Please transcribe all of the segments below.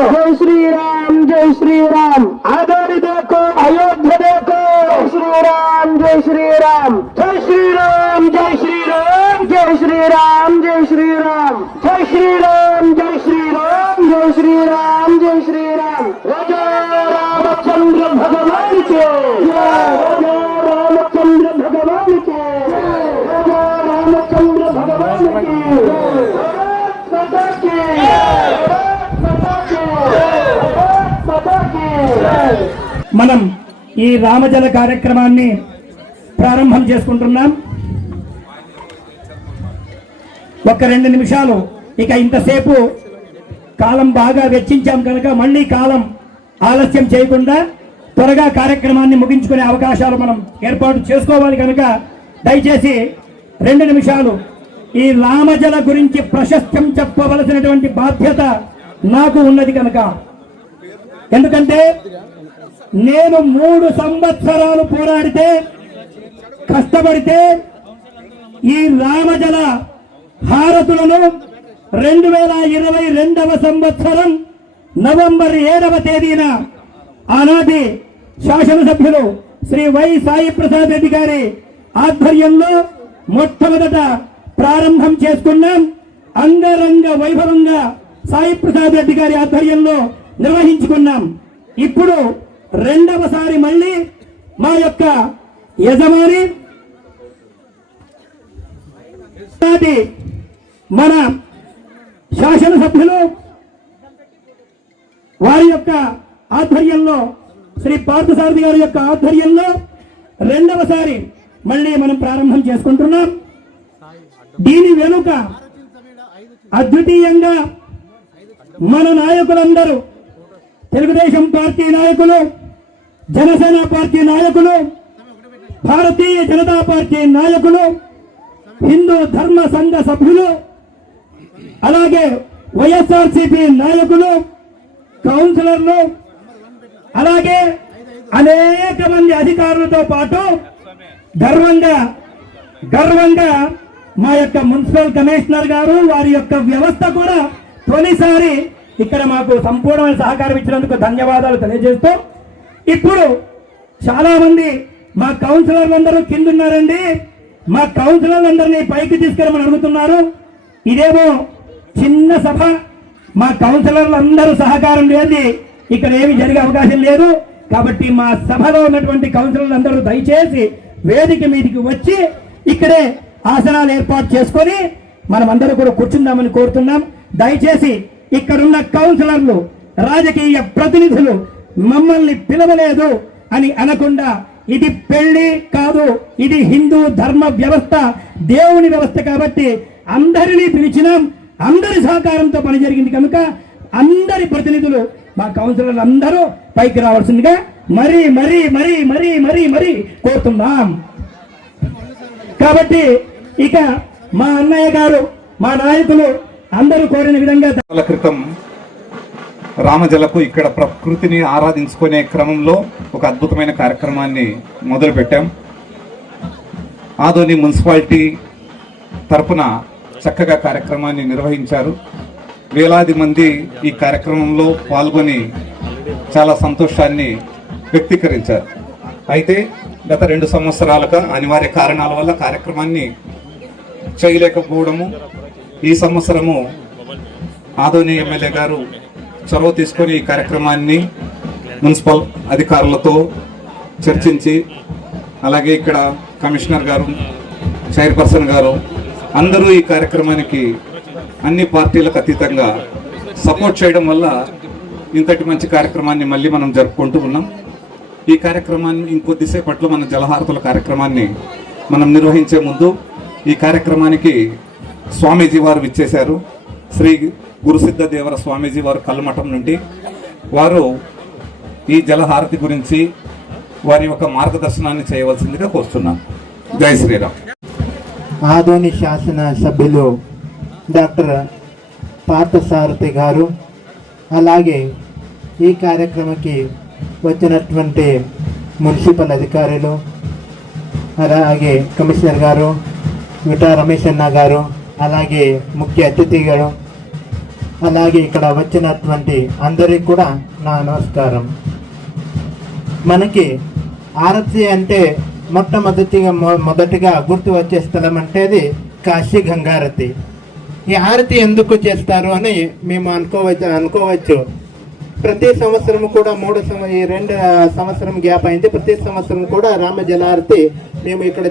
जय श्री राम जय श्री राम। आजादी देखो अयोध्या देखो। जय श्री राम जय श्री राम। जय श्री राम जय श्री राम। जय श्री राम जय श्री राम। जय श्री राम जय श्री राम। जय श्री राम जय श्री राम। राजा रामचंद्र भगवान के राजा रामचंद्र भगवान के राजा रामचंद्र भगवान की। మనం ఈ రామజల కార్యక్రమాన్ని ప్రారంభం చేసుకుంటున్నాం. ఒక 2 నిమిషాలు ఇక ఇంతసేపు కాలం బాగా వెచ్చించాం కనుక మళ్ళీ కాలం ఆలస్యం చేయకుండా త్వరగా కార్యక్రమాన్ని ముగించుకునే అవకాశాలు మనం ఏర్పాటు చేసుకోవాలి కనుక దయచేసి 2 నిమిషాలు ఈ రామజల గురించి ప్రశస్త్యం చెప్పవలసినటువంటి బాధ్యత నాకు ఉన్నది కనుక, ఎందుకంటే నేను 3 సంవత్సరాలు పోరాడితే కష్టపడితే ఈ రామజల హారతులను 2022వ సంవత్సరం నవంబర్ 7వ తేదీన ఆనాటి శాసనసభ్యులు శ్రీ వై సాయి ప్రసాద్ రెడ్డి గారి ఆధ్వర్యంలో మొట్టమొదట ప్రారంభం చేసుకున్నాం. అంగరంగ వైభవంగా సాయి ప్రసాద్ రెడ్డి గారి ఆధ్వర్యంలో నిర్వహించుకున్నాం. ఇప్పుడు రెండవసారి మళ్ళీ మా యొక్క యజమాని మన శాసనసభ్యులు వారి యొక్క ఆధ్వర్యంలో శ్రీ పార్థసారథి గారి యొక్క ఆధ్వర్యంలో రెండవసారి మళ్ళీ మనం ప్రారంభం చేసుకుంటున్నాం. దీని వెనుక అద్వితీయంగా మన నాయకులందరూ, తెలుగుదేశం పార్టీ నాయకులు, జనసేన పార్టీ నాయకులు, భారతీయ జనతా పార్టీ నాయకులు, హిందూ ధర్మ సంఘ సభ్యులు, అలాగే వైఎస్ఆర్సీపీ నాయకులు, కౌన్సిలర్లు, అలాగే అనేక మంది అధికారులతో పాటు గర్వంగా మా యొక్క మున్సిపల్ కమిషనర్ గారు వారి యొక్క వ్యవస్థ కూడా తొలిసారి ఇక్కడ మాకు సంపూర్ణమైన సహకారం ఇచ్చినందుకు ధన్యవాదాలు తెలియజేస్తూ, ఇప్పుడు చాలా మంది మా కౌన్సిలర్లందరూ కిందున్నారండి, మా కౌన్సిలర్లందరినీ పైకి తీసుకెళ్ళమని అడుగుతున్నారు. ఇదేమో చిన్న సభ, మా కౌన్సిలర్లందరూ సహకారం లేదు, ఇక్కడ ఏమి జరిగే అవకాశం లేదు. కాబట్టి మా సభలో ఉన్నటువంటి కౌన్సిలర్లందరూ దయచేసి వేదిక మీదకి వచ్చి ఇక్కడే ఆసనాలు ఏర్పాటు చేసుకొని మనమందరూ కూడా కూర్చుందామని కోరుతున్నాం. దయచేసి ఇక్కడున్న కౌన్సిలర్లు, రాజకీయ ప్రతినిధులు మమ్మల్ని పిలవలేదు అని అనకుండా, ఇది పెళ్లి కాదు, ఇది హిందూ ధర్మ వ్యవస్థ, దేవుని వ్యవస్థ కాబట్టి అందరినీ పిలిచినాం. అందరి సహకారంతో పని జరిగింది కనుక అందరి ప్రతినిధులు, మా కౌన్సిలర్లు అందరూ పైకి రావాల్సిందిగా మరీ మరీ మరీ మరీ మరీ మరీ కోరుతున్నాం. కాబట్టి ఇక మా అన్నయ్య గారు, మా నాయకులు అందరూ కోరిన విధంగా క్రితం రామజలకు ఇక్కడ ప్రకృతిని ఆరాధించుకునే క్రమంలో ఒక అద్భుతమైన కార్యక్రమాన్ని మొదలుపెట్టాం. ఆదోని మున్సిపాలిటీ తరపున చక్కగా కార్యక్రమాన్ని నిర్వహించారు. వేలాది మంది ఈ కార్యక్రమంలో పాల్గొని చాలా సంతోషాన్ని వ్యక్తీకరించారు. అయితే గత 2 సంవత్సరాలుగా అనివార్య కారణాల వల్ల కార్యక్రమాన్ని చేయలేకపోవడము, ఈ సంవత్సరము ఆదోని ఎమ్మెల్యే గారు చొరవ తీసుకొని ఈ కార్యక్రమాన్ని మున్సిపల్ అధికారులతో చర్చించి, అలాగే ఇక్కడ కమిషనర్ గారు, చైర్పర్సన్ గారు అందరూ ఈ కార్యక్రమానికి అన్ని పార్టీలకు అతీతంగా సపోర్ట్ చేయడం వల్ల ఇంతటి మంచి కార్యక్రమాన్ని మళ్ళీ మనం జరుపుకుంటూ ఉన్నాం. ఈ కార్యక్రమాన్ని ఇంకొద్దిసేపట్లో మన జలహారతుల కార్యక్రమాన్ని మనం నిర్వహించే ముందు ఈ కార్యక్రమానికి స్వామీజీ వారు విచ్చేశారు. శ్రీ గురుసిద్ధ దేవర స్వామీజీ వారు కల్మఠం నుండి వారు ఈ జలహారతి గురించి వారి యొక్క మార్గదర్శనాన్ని చేయవలసిందిగా కోరుతున్నాను. జై శ్రీరామ్. ఆదోని శాసన సభ్యులు డాక్టర్ పార్థసారథి గారు, అలాగే ఈ కార్యక్రమానికి వచ్చినటువంటి మున్సిపల్ అధికారులు, అలాగే కమిషనర్ గారు, విటా రమేష్ అన్న గారు, అలాగే ముఖ్య అతిథి గారు, అలాగే ఇక్కడ వచ్చినటువంటి అందరికి కూడా నా నమస్కారం. మనకి ఆరతి అంటే మొదటిగా గుర్తు వచ్చే స్థలం అంటే అది కాశీ గంగారతి. ఈ ఆరతి ఎందుకు చేస్తారు అని మేము అనుకోవచ్చు. ప్రతి సంవత్సరం కూడా ఈ 2 సంవత్సరం గ్యాప్ అయింది. ప్రతి సంవత్సరం కూడా రామ జలారతి మేము ఇక్కడ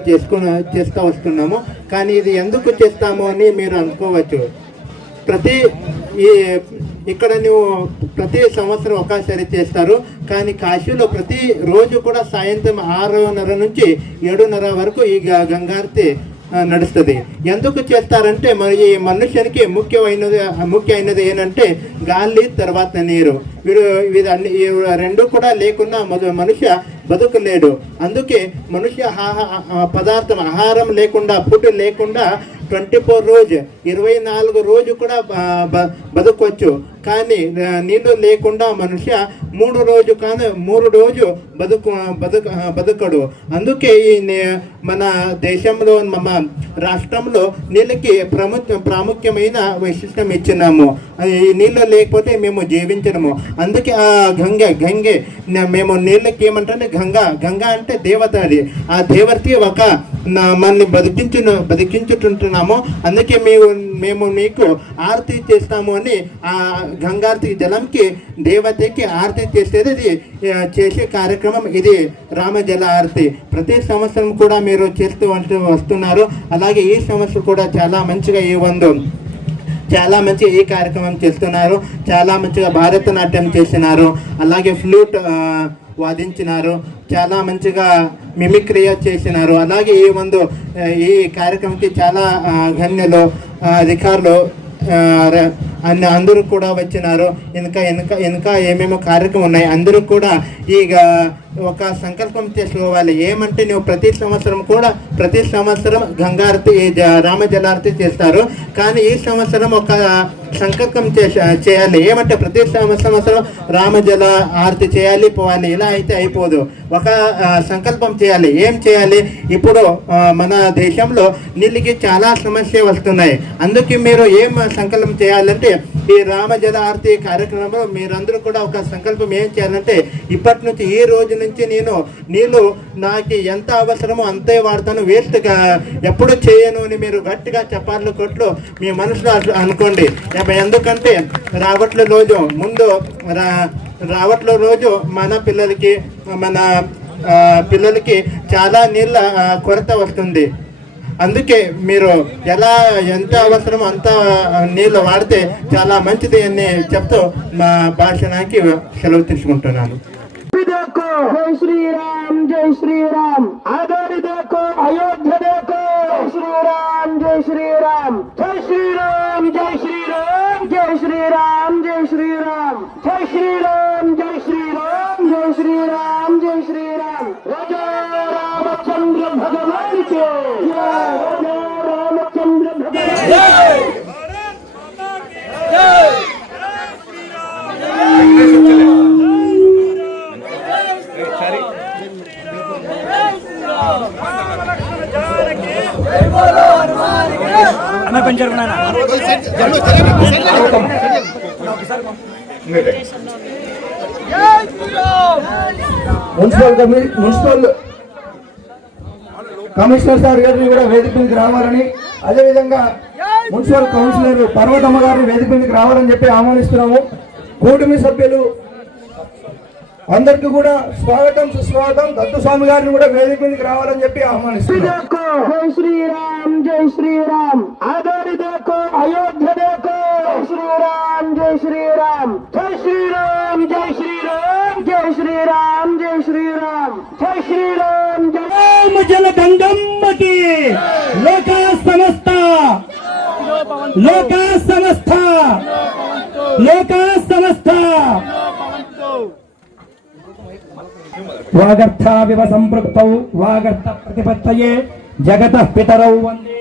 చేస్తూ వస్తున్నాము. కానీ ఇది ఎందుకు చేస్తాము అని మీరు అనుకోవచ్చు. ఇక్కడ నువ్వు ప్రతి సంవత్సరం ఒకసారి చేస్తారు, కానీ కాశీలో ప్రతి రోజు కూడా సాయంత్రం 6:30 నుంచి 7:30 వరకు ఈ గంగారతి నడుస్తుంది. ఎందుకు చేస్తారంటే మరి ఈ మనుష్యునికి ముఖ్యమైనది ఏంటంటే గాలి తర్వాత నీరు. ఈ 2 కూడా లేకుండా మనుష్య బతుకులేడు. అందుకే మనుష్య పదార్థం ఆహారం లేకుండా ఫుడ్ లేకుండా 24 రోజు 24 రోజు కూడా బతకొచ్చు. కానీ నీళ్ళు లేకుండా మనుష్య 3 రోజు బతుకడు. అందుకే ఈ మన దేశంలో మన రాష్ట్రంలో నీళ్ళకి ప్రాముఖ్యమైన వైశిష్టం ఇచ్చినాము. ఈ నీళ్ళు లేకపోతే మేము జీవించడము. అందుకే ఆ గంగే మేము నీళ్ళకి ఏమంటే గంగా అంటే దేవత. అది ఆ దేవతకి ఒక మనల్ని బతికించుతుంటున్నాము. అందుకే మేము మీకు ఆరతి చేస్తాము అని ఆ గంగారతి జలంకి దేవతకి ఆరతి చేసేది చేసే కార్యక్రమం ఇది రామజల ఆరతి. ప్రతి సంవత్సరం కూడా మీరు చేస్తూ వస్తున్నారు. అలాగే ఈ సంవత్సరం కూడా చాలా మంచిగా చాలా మంచిగా ఈ కార్యక్రమం చేస్తున్నారు. చాలా మంచిగా భరతనాట్యం చేసినారు. అలాగే ఫ్లూట్ వాదించినారు. చాలా మంచిగా మిమిక్రియ చేసినారు. అలాగే ఈ కార్యక్రమంకి చాలా గణ్యులు అధికారులు అందరూ కూడా వచ్చినారు. ఇంకా ఏమేమో కార్యక్రమం ఉన్నాయి. అందరూ కూడా ఇక ఒక సంకల్పం చేసుకోవాలి. ఏమంటే నువ్వు ప్రతి సంవత్సరం గంగారతి రామ జలారతి చేస్తారు. కానీ ఈ సంవత్సరం ఒక సంకల్పం చేయాలి. ఏమంటే ప్రతి సంవత్సరం రామజల ఆరతి చేయాలి పోవాలి. ఇలా అయితే అయిపోదు. ఒక సంకల్పం చేయాలి. ఏం చేయాలి? ఇప్పుడు మన దేశంలో నీళ్ళకి చాలా సమస్య వస్తున్నాయి. అందుకే మీరు ఏం సంకల్పం చేయాలంటే ఈ రామజల ఆరతి కార్యక్రమంలో మీరందరూ కూడా ఒక సంకల్పం ఏం చేయాలంటే ఇప్పటి నుంచి ఈ రోజు నుంచి నేను నీళ్ళు నాకు ఎంత అవసరమో అంతే వాడతాను, వేస్ట్గా ఎప్పుడు చేయను అని మీరు గట్టిగా చపార్లు కొట్లు మీ మనసులో అనుకోండి. ఎందుకంటే రావట్ల రోజు మన పిల్లలకి చాలా నీళ్ళ కొరత వస్తుంది. అందుకే మీరు ఎంత అవసరమో అంత నీళ్ళు వాడితే చాలా మంచిది అని చెప్తూ మా భాషణానికి సెలవు తీసుకుంటున్నాను. देखो जय श्री राम आदर देखो अयोध्या देखो जय श्री राम जय श्री राम जय श्री राम जय श्री राम जय श्री राम जय श्री राम जय श्री राम जय श्री राम जय श्री राम राजा रामचंद्र भगवान के राजा रामचंद्र भगवान जय మున్సిపల్ కమిషనర్ సార్ గారిని కూడా వేదిక మీదకి రావాలని, అదేవిధంగా మున్సిపల్ కౌన్సిలర్ పర్వతమ్మ గారిని వేదిక మీదకి రావాలని చెప్పి ఆహ్వానిస్తున్నాము. కూటమి సభ్యులు అందరికీ కూడా స్వాగతం సుస్వాగతం. దత్తుస్వామి గారిని కూడా వేదిక మీదకి రావాలని చెప్పి ఆహ్వానిస్తున్నాం. जय श्री राम आदर देखो अयोध्या देखो जय श्री राम जय श्री राम जय श्री राम जय श्री राम जय श्री राम जय श्री राम जय जल गंगम्म की लोका समस्ता वागर्थाविव संपृक्तौ वागर्थ प्रतिपत्तये जगतः पितरौ वंदे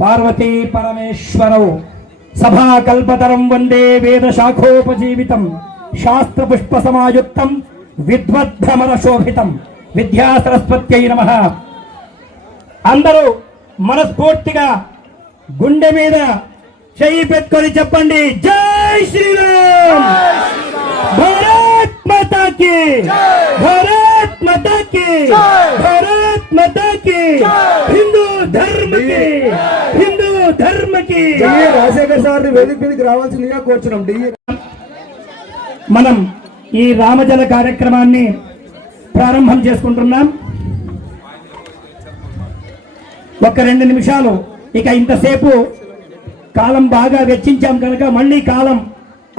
पार्वती परमेश्वरौ सभाकल्पतरं वंदे वेद शाखोपजीवितं शास्त्र पुष्प समायुक्तं विद्वद्भ्रमर शोभितं विद्या सरस्वत्यै नमः. అందరూ మనస్ఫూర్తిగా గుండె మీద చెయ్యి పెట్టుకొని చెప్పండి, జై శ్రీరామ్, భారత్ మాతా కీ, భారత్ మాతా కీ, భారత్ మాతా కీ, హిందూ ధర్మ కి, హిందూ ధర్మ కి. రాజశేఖర్ సార్ వేదిక మీదకి రావాల్సిందిగా కోరుచున్నాం. మనం ఈ రామజల కార్యక్రమాన్ని ప్రారంభం చేసుకుంటున్నాం. ఒక 2 నిమిషాలు, ఇక ఇంతసేపు కాలం బాగా వెచ్చించాం కనుక మళ్ళీ కాలం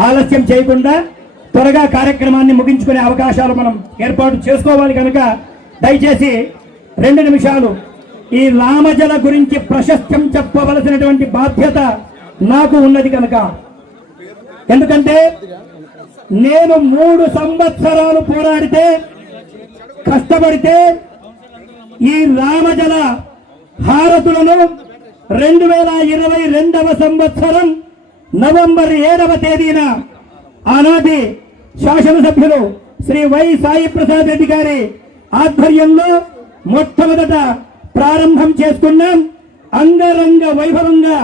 ఆలస్యం చేయకుండా త్వరగా కార్యక్రమాన్ని ముగించుకునే అవకాశాలు మనం ఏర్పాటు చేసుకోవాలి కనుక దయచేసి 2 నిమిషాలు ఈ రామజల గురించి ప్రశస్త్యం చెప్పవలసినటువంటి బాధ్యత నాకు ఉన్నది కనుక. ఎందుకంటే నేను 3 సంవత్సరాలు పోరాడితే, కష్టపడితే ఈ రామజల హారతులను 2022వ సంవత్సరం నవంబర్ 7వ తేదీన ఆనాటి శాసనసభ్యులు శ్రీ వై సాయి ప్రసాద్ రెడ్డి గారి ఆధ్వర్యంలో మొట్టమొదట ప్రారంభం చేసుకున్నాం. అంగరంగ వైభవంగా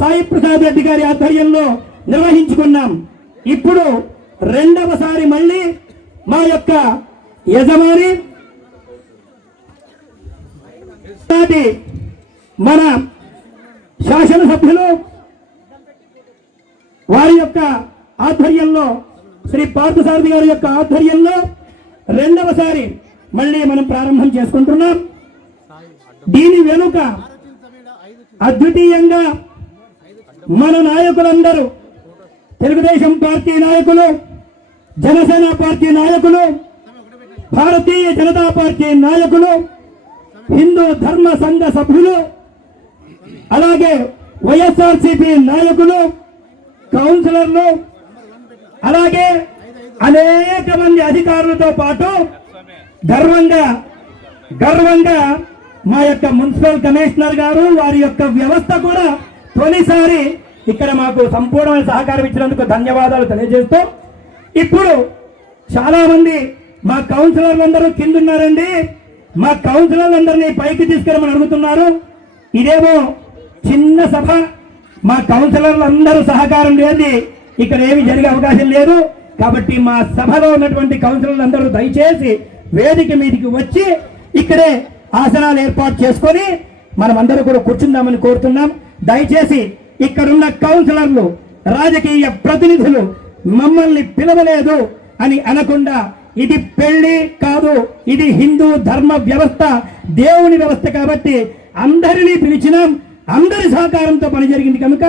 సాయి ప్రసాద్ రెడ్డి గారి ఆధ్వర్యంలో నిర్వహించుకున్నాం. ఇప్పుడు 2వసారి మళ్ళీ మా యొక్క యజమాని మన శాసనసభ్యులు వారి యొక్క ఆధ్వర్యంలో, శ్రీ పార్థసారథి గారి యొక్క ఆధ్వర్యంలో 2వసారి మళ్ళీ మనం ప్రారంభం చేసుకుంటున్నాం. దీని వెనుక అద్వితీయంగా మన నాయకులందరూ, తెలుగుదేశం పార్టీ నాయకులు, జనసేన పార్టీ నాయకులు, భారతీయ జనతా పార్టీ నాయకులు, హిందూ ధర్మ సంఘ సభ్యులు, అలాగే వైఎస్ఆర్సీపీ నాయకులు, కౌన్సిలర్లు, అలాగే అనేక మంది అధికారులతో పాటు గర్వంగా మా యొక్క మున్సిపల్ కమిషనర్ గారు, వారి యొక్క వ్యవస్థ కూడా తొలిసారి ఇక్కడ మాకు సంపూర్ణమైన సహకారం ఇచ్చినందుకు ధన్యవాదాలు తెలియజేస్తూ, ఇప్పుడు చాలా మంది మా కౌన్సిలర్లందరూ కిందున్నారండి, మా కౌన్సిలర్లందరినీ పైకి తీసుకెళ్ళమని అడుగుతున్నారు. ఇదేమో చిన్న సభ, మా కౌన్సిలర్లందరూ సహకారం లేని ఇక్కడ ఏమి జరిగే అవకాశం లేదు. కాబట్టి మా సభలో ఉన్నటువంటి కౌన్సిలర్లందరూ దయచేసి వేదిక మీదకి వచ్చి ఇక్కడే ఆసనాలు ఏర్పాటు చేసుకొని మనమందరూ కూడా కూర్చుందామని కోరుతున్నాం. దయచేసి ఇక్కడున్న కౌన్సిలర్లు, రాజకీయ ప్రతినిధులు మమ్మల్ని పిలవలేదు అని అనకుండా, ఇది పెళ్లి కాదు, ఇది హిందూ ధర్మ వ్యవస్థ, దేవుని వ్యవస్థ కాబట్టి అందరినీ పిలిచినాం. అందరి సహకారంతో పని జరిగింది కనుక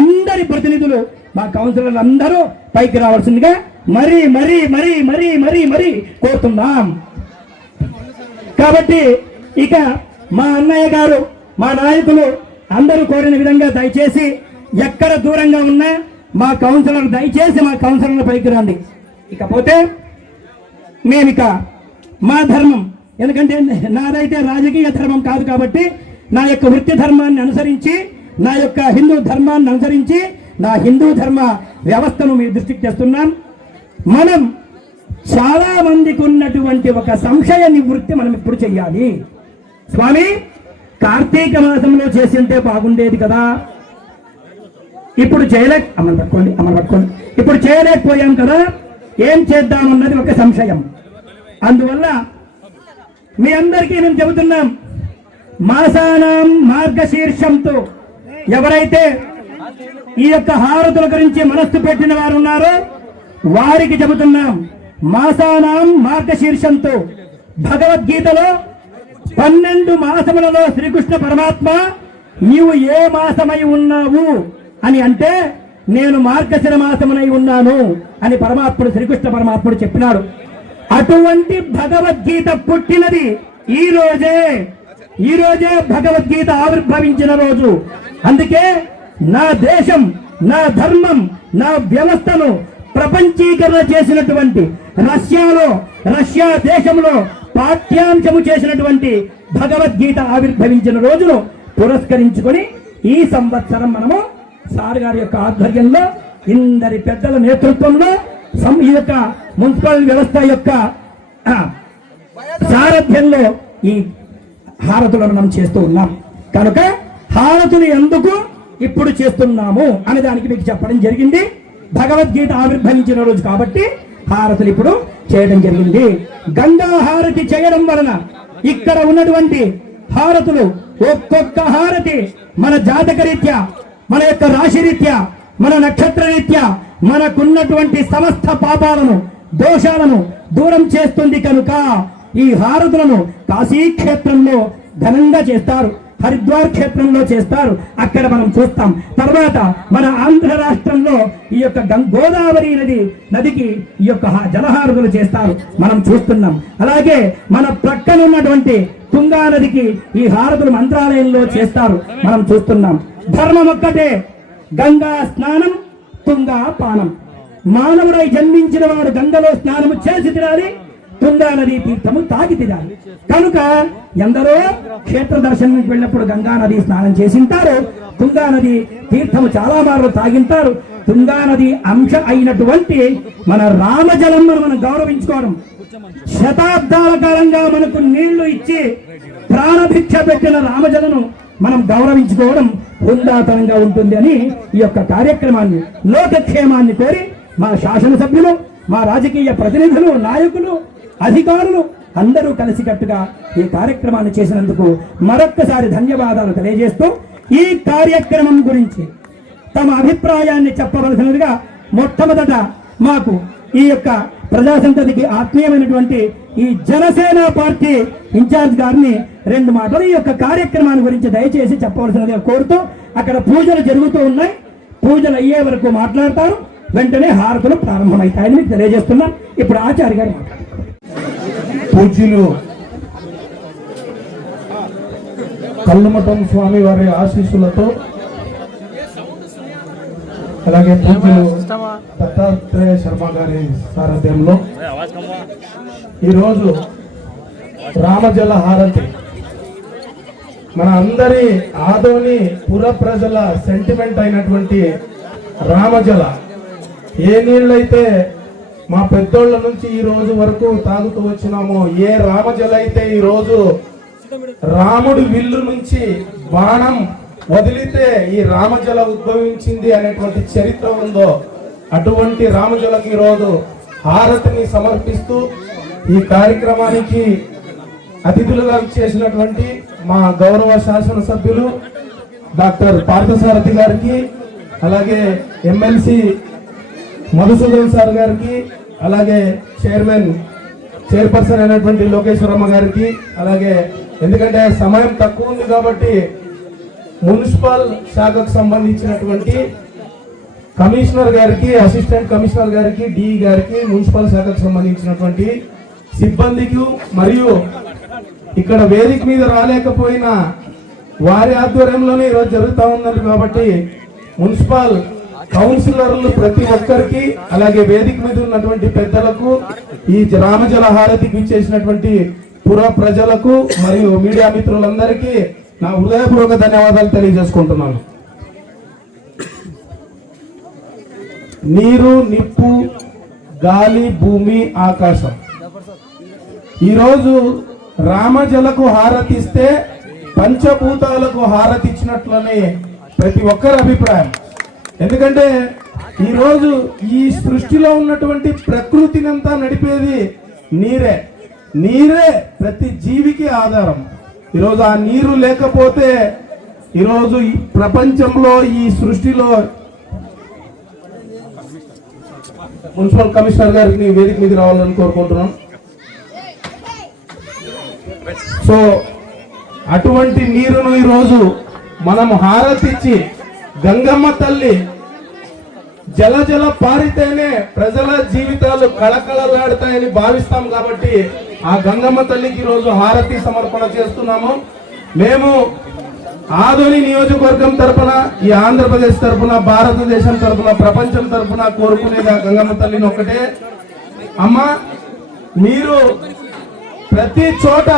అందరి ప్రతినిధులు, మా కౌన్సిలర్లు అందరూ పైకి రావాల్సిందిగా మరీ మరీ మరీ మరీ మరీ మరీ కోరుతున్నాం. కాబట్టి ఇక మా అన్నయ్య గారు, మా నాయకులు అందరూ కోరిన విధంగా దయచేసి ఎక్కడ దూరంగా ఉన్నా మా కౌన్సిలర్ దయచేసి మా కౌన్సిలర్ల పైకి రండి. ఇకపోతే మేమిక మా ధర్మం, ఎందుకంటే నాదైతే రాజకీయ ధర్మం కాదు కాబట్టి నా యొక్క వృత్తి ధర్మాన్ని అనుసరించి, నా యొక్క హిందూ ధర్మాన్ని అనుసరించి నా హిందూ ధర్మ వ్యవస్థను మీ దృష్టికి తెస్తున్నాం. మనం చాలా మందికి ఉన్నటువంటి ఒక సంశయ నివృత్తి మనం ఇప్పుడు చెయ్యాలి. స్వామి, కార్తీక మాసంలో చేసింటే బాగుండేది కదా, ఇప్పుడు పట్టుకోండి ఇప్పుడు చేయలేకపోయాం కదా, ఏం చేద్దామన్నది ఒక సంశయం. అందువల్ల మీ అందరికీ మేము చెబుతున్నాం, మాసానాం మార్గశీర్షంతో ఎవరైతే ఈ యొక్క హారతుల గురించి మనస్సు పెట్టిన వారు ఉన్నారో వారికి చెబుతున్నాం, మాసానాం మార్గశీర్షంతో భగవద్గీతలో 12 మాసములలో శ్రీకృష్ణ పరమాత్మ నీవు ఏ మాసమై ఉన్నావు అని అంటే నేను మార్గశిర మాసమునై ఉన్నాను అని పరమాత్ముడు, శ్రీకృష్ణ పరమాత్ముడు చెప్పినాడు. అటువంటి భగవద్గీత పుట్టినది ఈ రోజే భగవద్గీత ఆవిర్భవించిన రోజు. అందుకే నా దేశం, నా ధర్మం, నా వ్యవస్థను ప్రపంచీకరణ చేసినటువంటి రష్యా దేశంలో పాఠ్యాంశము చేసినటువంటి భగవద్గీత ఆవిర్భవించిన రోజును పురస్కరించుకొని ఈ సంవత్సరం మనము సార్ గారి యొక్క ఆధ్వర్యంలో, ఇందరి పెద్దల నేతృత్వంలో ఈ యొక్క మున్సిపల్ వ్యవస్థ యొక్క సారథ్యంలో ఈ హారతులను మనం చేస్తూ ఉన్నాం. కనుక హారతులు ఎందుకు, ఇప్పుడు చేస్తున్నాము అనే దానికి మీకు చెప్పడం జరిగింది. భగవద్గీత ఆవిర్భవించిన రోజు కాబట్టి హారతులు ఇప్పుడు చేయడం జరిగింది. గంగా హారతి చేయడం వలన ఇక్కడ ఉన్నటువంటి హారతులు ఒక్కొక్క హారతి మన జాతక రీత్యా, మన యొక్క రాశి రీత్యా, మన నక్షత్ర రీత్యా మనకున్నటువంటి సమస్త పాపాలను, దోషాలను దూరం చేస్తుంది. కనుక ఈ హారతులను కాశీ క్షేత్రంలో ఘనంగా చేస్తారు, హరిద్వార్ క్షేత్రంలో చేస్తారు, అక్కడ మనం చూస్తాం. తర్వాత మన ఆంధ్ర రాష్ట్రంలో ఈ యొక్క గోదావరి నదికి ఈ యొక్క జలహారతులు చేస్తారు, మనం చూస్తున్నాం. అలాగే మన ప్రక్కన ఉన్నటువంటి తుంగా నదికి ఈ హారతులు మంత్రాలయంలో చేస్తారు, మనం చూస్తున్నాం. ధర్మం ఒక్కటే, గంగా స్నానం, తుంగా పానం. మానవుడై జన్మించిన వాడు గంగలో స్నానము చేసి తినాలి, తుంగా నది తీర్థము తాగి తినాలి. కనుక ఎందరో క్షేత్ర దర్శనానికి వెళ్ళినప్పుడు గంగా నది స్నానం చేసింటారు, తుంగా నది తీర్థము చాలా మార్లు తాగింటారు. తుంగా నది అంశ అయినటువంటి మన రామజలం మనం గౌరవించుకోవడం, శతాబ్దాల కాలంగా మనకు నీళ్లు ఇచ్చి ప్రాణభిక్ష పెట్టిన రామజలను మనం గౌరవించుకోవడం హుందాతనంగా ఉంటుంది అని ఈ యొక్క కార్యక్రమాన్ని, లోకక్షేమాన్ని కోరి మా శాసనసభ్యులు, మా రాజకీయ ప్రతినిధులు, నాయకులు, అధికారులు అందరూ కలిసికట్టుగా ఈ కార్యక్రమాన్ని చేసినందుకు మరొక్కసారి ధన్యవాదాలు తెలియజేస్తూ, ఈ కార్యక్రమం గురించి తమ అభిప్రాయాన్ని చెప్పవలసినదిగా మొట్టమొదట మాకు ఈ యొక్క ప్రజాసంతతికి ఆత్మీయమైనటువంటి ఈ జనసేన పార్టీ ఇన్ఛార్జ్ గారిని 2 మాటలు ఈ యొక్క కార్యక్రమాన్ని గురించి దయచేసి చెప్పవలసినదిగా కోరుతూ, అక్కడ పూజలు జరుగుతూ ఉన్నాయి, పూజలు అయ్యే వరకు మాట్లాడతారు, వెంటనే హారతులు ప్రారంభమవుతాయని మీకు తెలియజేస్తున్నాం. ఇప్పుడు ఆచార్య గారు పూజ్యులు కల్లుమఠం స్వామి వారి ఆశీస్సులతో, అలాగే పూజ్యులు దత్తాత్రేయ శర్మ గారి సారథ్యంలో ఈరోజు రామజల హారతి మన అందరి ఆదోని పుర ప్రజల సెంటిమెంట్ అయినటువంటి రామజల, ఏ నీళ్ళైతే మా పెద్దోళ్ళ నుంచి ఈ రోజు వరకు తాగుతూ వచ్చినామో, ఏ రామజల అయితే ఈ రోజు రాముడి విల్లు నుంచి బాణం వదిలితే ఈ రామజల ఉద్భవించింది అనేటువంటి చరిత్ర ఉందో, అటువంటి రామజలకు ఈ రోజు హారతిని సమర్పిస్తూ ఈ కార్యక్రమానికి అతిథులుగా చేసినటువంటి మా గౌరవ శాసనసభ్యులు డాక్టర్ పార్థసారథి గారికి, అలాగే ఎమ్మెల్సీ మధుసూదన్ సార్ గారికి, అలాగే చైర్పర్సన్ అయినటువంటి లోకేశ్వరమ్మ గారికి, అలాగే ఎందుకంటే సమయం తక్కువ ఉంది కాబట్టి మున్సిపల్ శాఖకు సంబంధించినటువంటి కమిషనర్ గారికి, అసిస్టెంట్ కమిషనర్ గారికి, డిఈ గారికి, మున్సిపల్ శాఖకు సంబంధించినటువంటి సిబ్బందికి, మరియు ఇక్కడ వేదిక మీద రాలేకపోయినా వారి ఆధ్వర్యంలోనే ఈరోజు జరుగుతూ ఉన్నది కాబట్టి మున్సిపల్ కౌన్సిలర్లు ప్రతి ఒక్కరికి, అలాగే వేదిక మీద ఉన్నటువంటి పెద్దలకు, ఈ రామజల హారతికి ఇచ్చేసినటువంటి పుర ప్రజలకు మరియు మీడియా మిత్రులందరికీ నా హృదయపూర్వక ధన్యవాదాలు తెలియజేసుకుంటున్నాను. నీరు, నిప్పు, గాలి, భూమి, ఆకాశం, ఈరోజు రామజలకు హారతిస్తే పంచభూతాలకు హారతిచ్చినట్లని ప్రతి ఒక్కరి అభిప్రాయం. ఎందుకంటే ఈరోజు ఈ సృష్టిలో ఉన్నటువంటి ప్రకృతినంతా నడిపేది నీరే. నీరే ప్రతి జీవికి ఆధారం. ఈరోజు ఆ నీరు లేకపోతే ఈరోజు ఈ ప్రపంచంలో, ఈ సృష్టిలో మున్సిపల్ కమిషనర్ గారికి వేదిక మీద రావాలని కోరుకుంటున్నాం. సో అటువంటి నీరును ఈరోజు మనం హారతిచ్చి, గంగమ్మ తల్లి జల పారితేనే ప్రజల జీవితాలు కళకళలాడతాయని భావిస్తాం కాబట్టి ఆ గంగమ్మ తల్లికి ఈరోజు హారతి సమర్పణ చేస్తున్నాము. మేము ఆదోని నియోజకవర్గం తరపున, ఈ ఆంధ్రప్రదేశ్ తరపున, భారతదేశం తరపున, ప్రపంచం తరపున కోరుకునేది ఆ గంగమ్మ తల్లిని ఒక్కటే. అమ్మ, మీరు ప్రతి చోట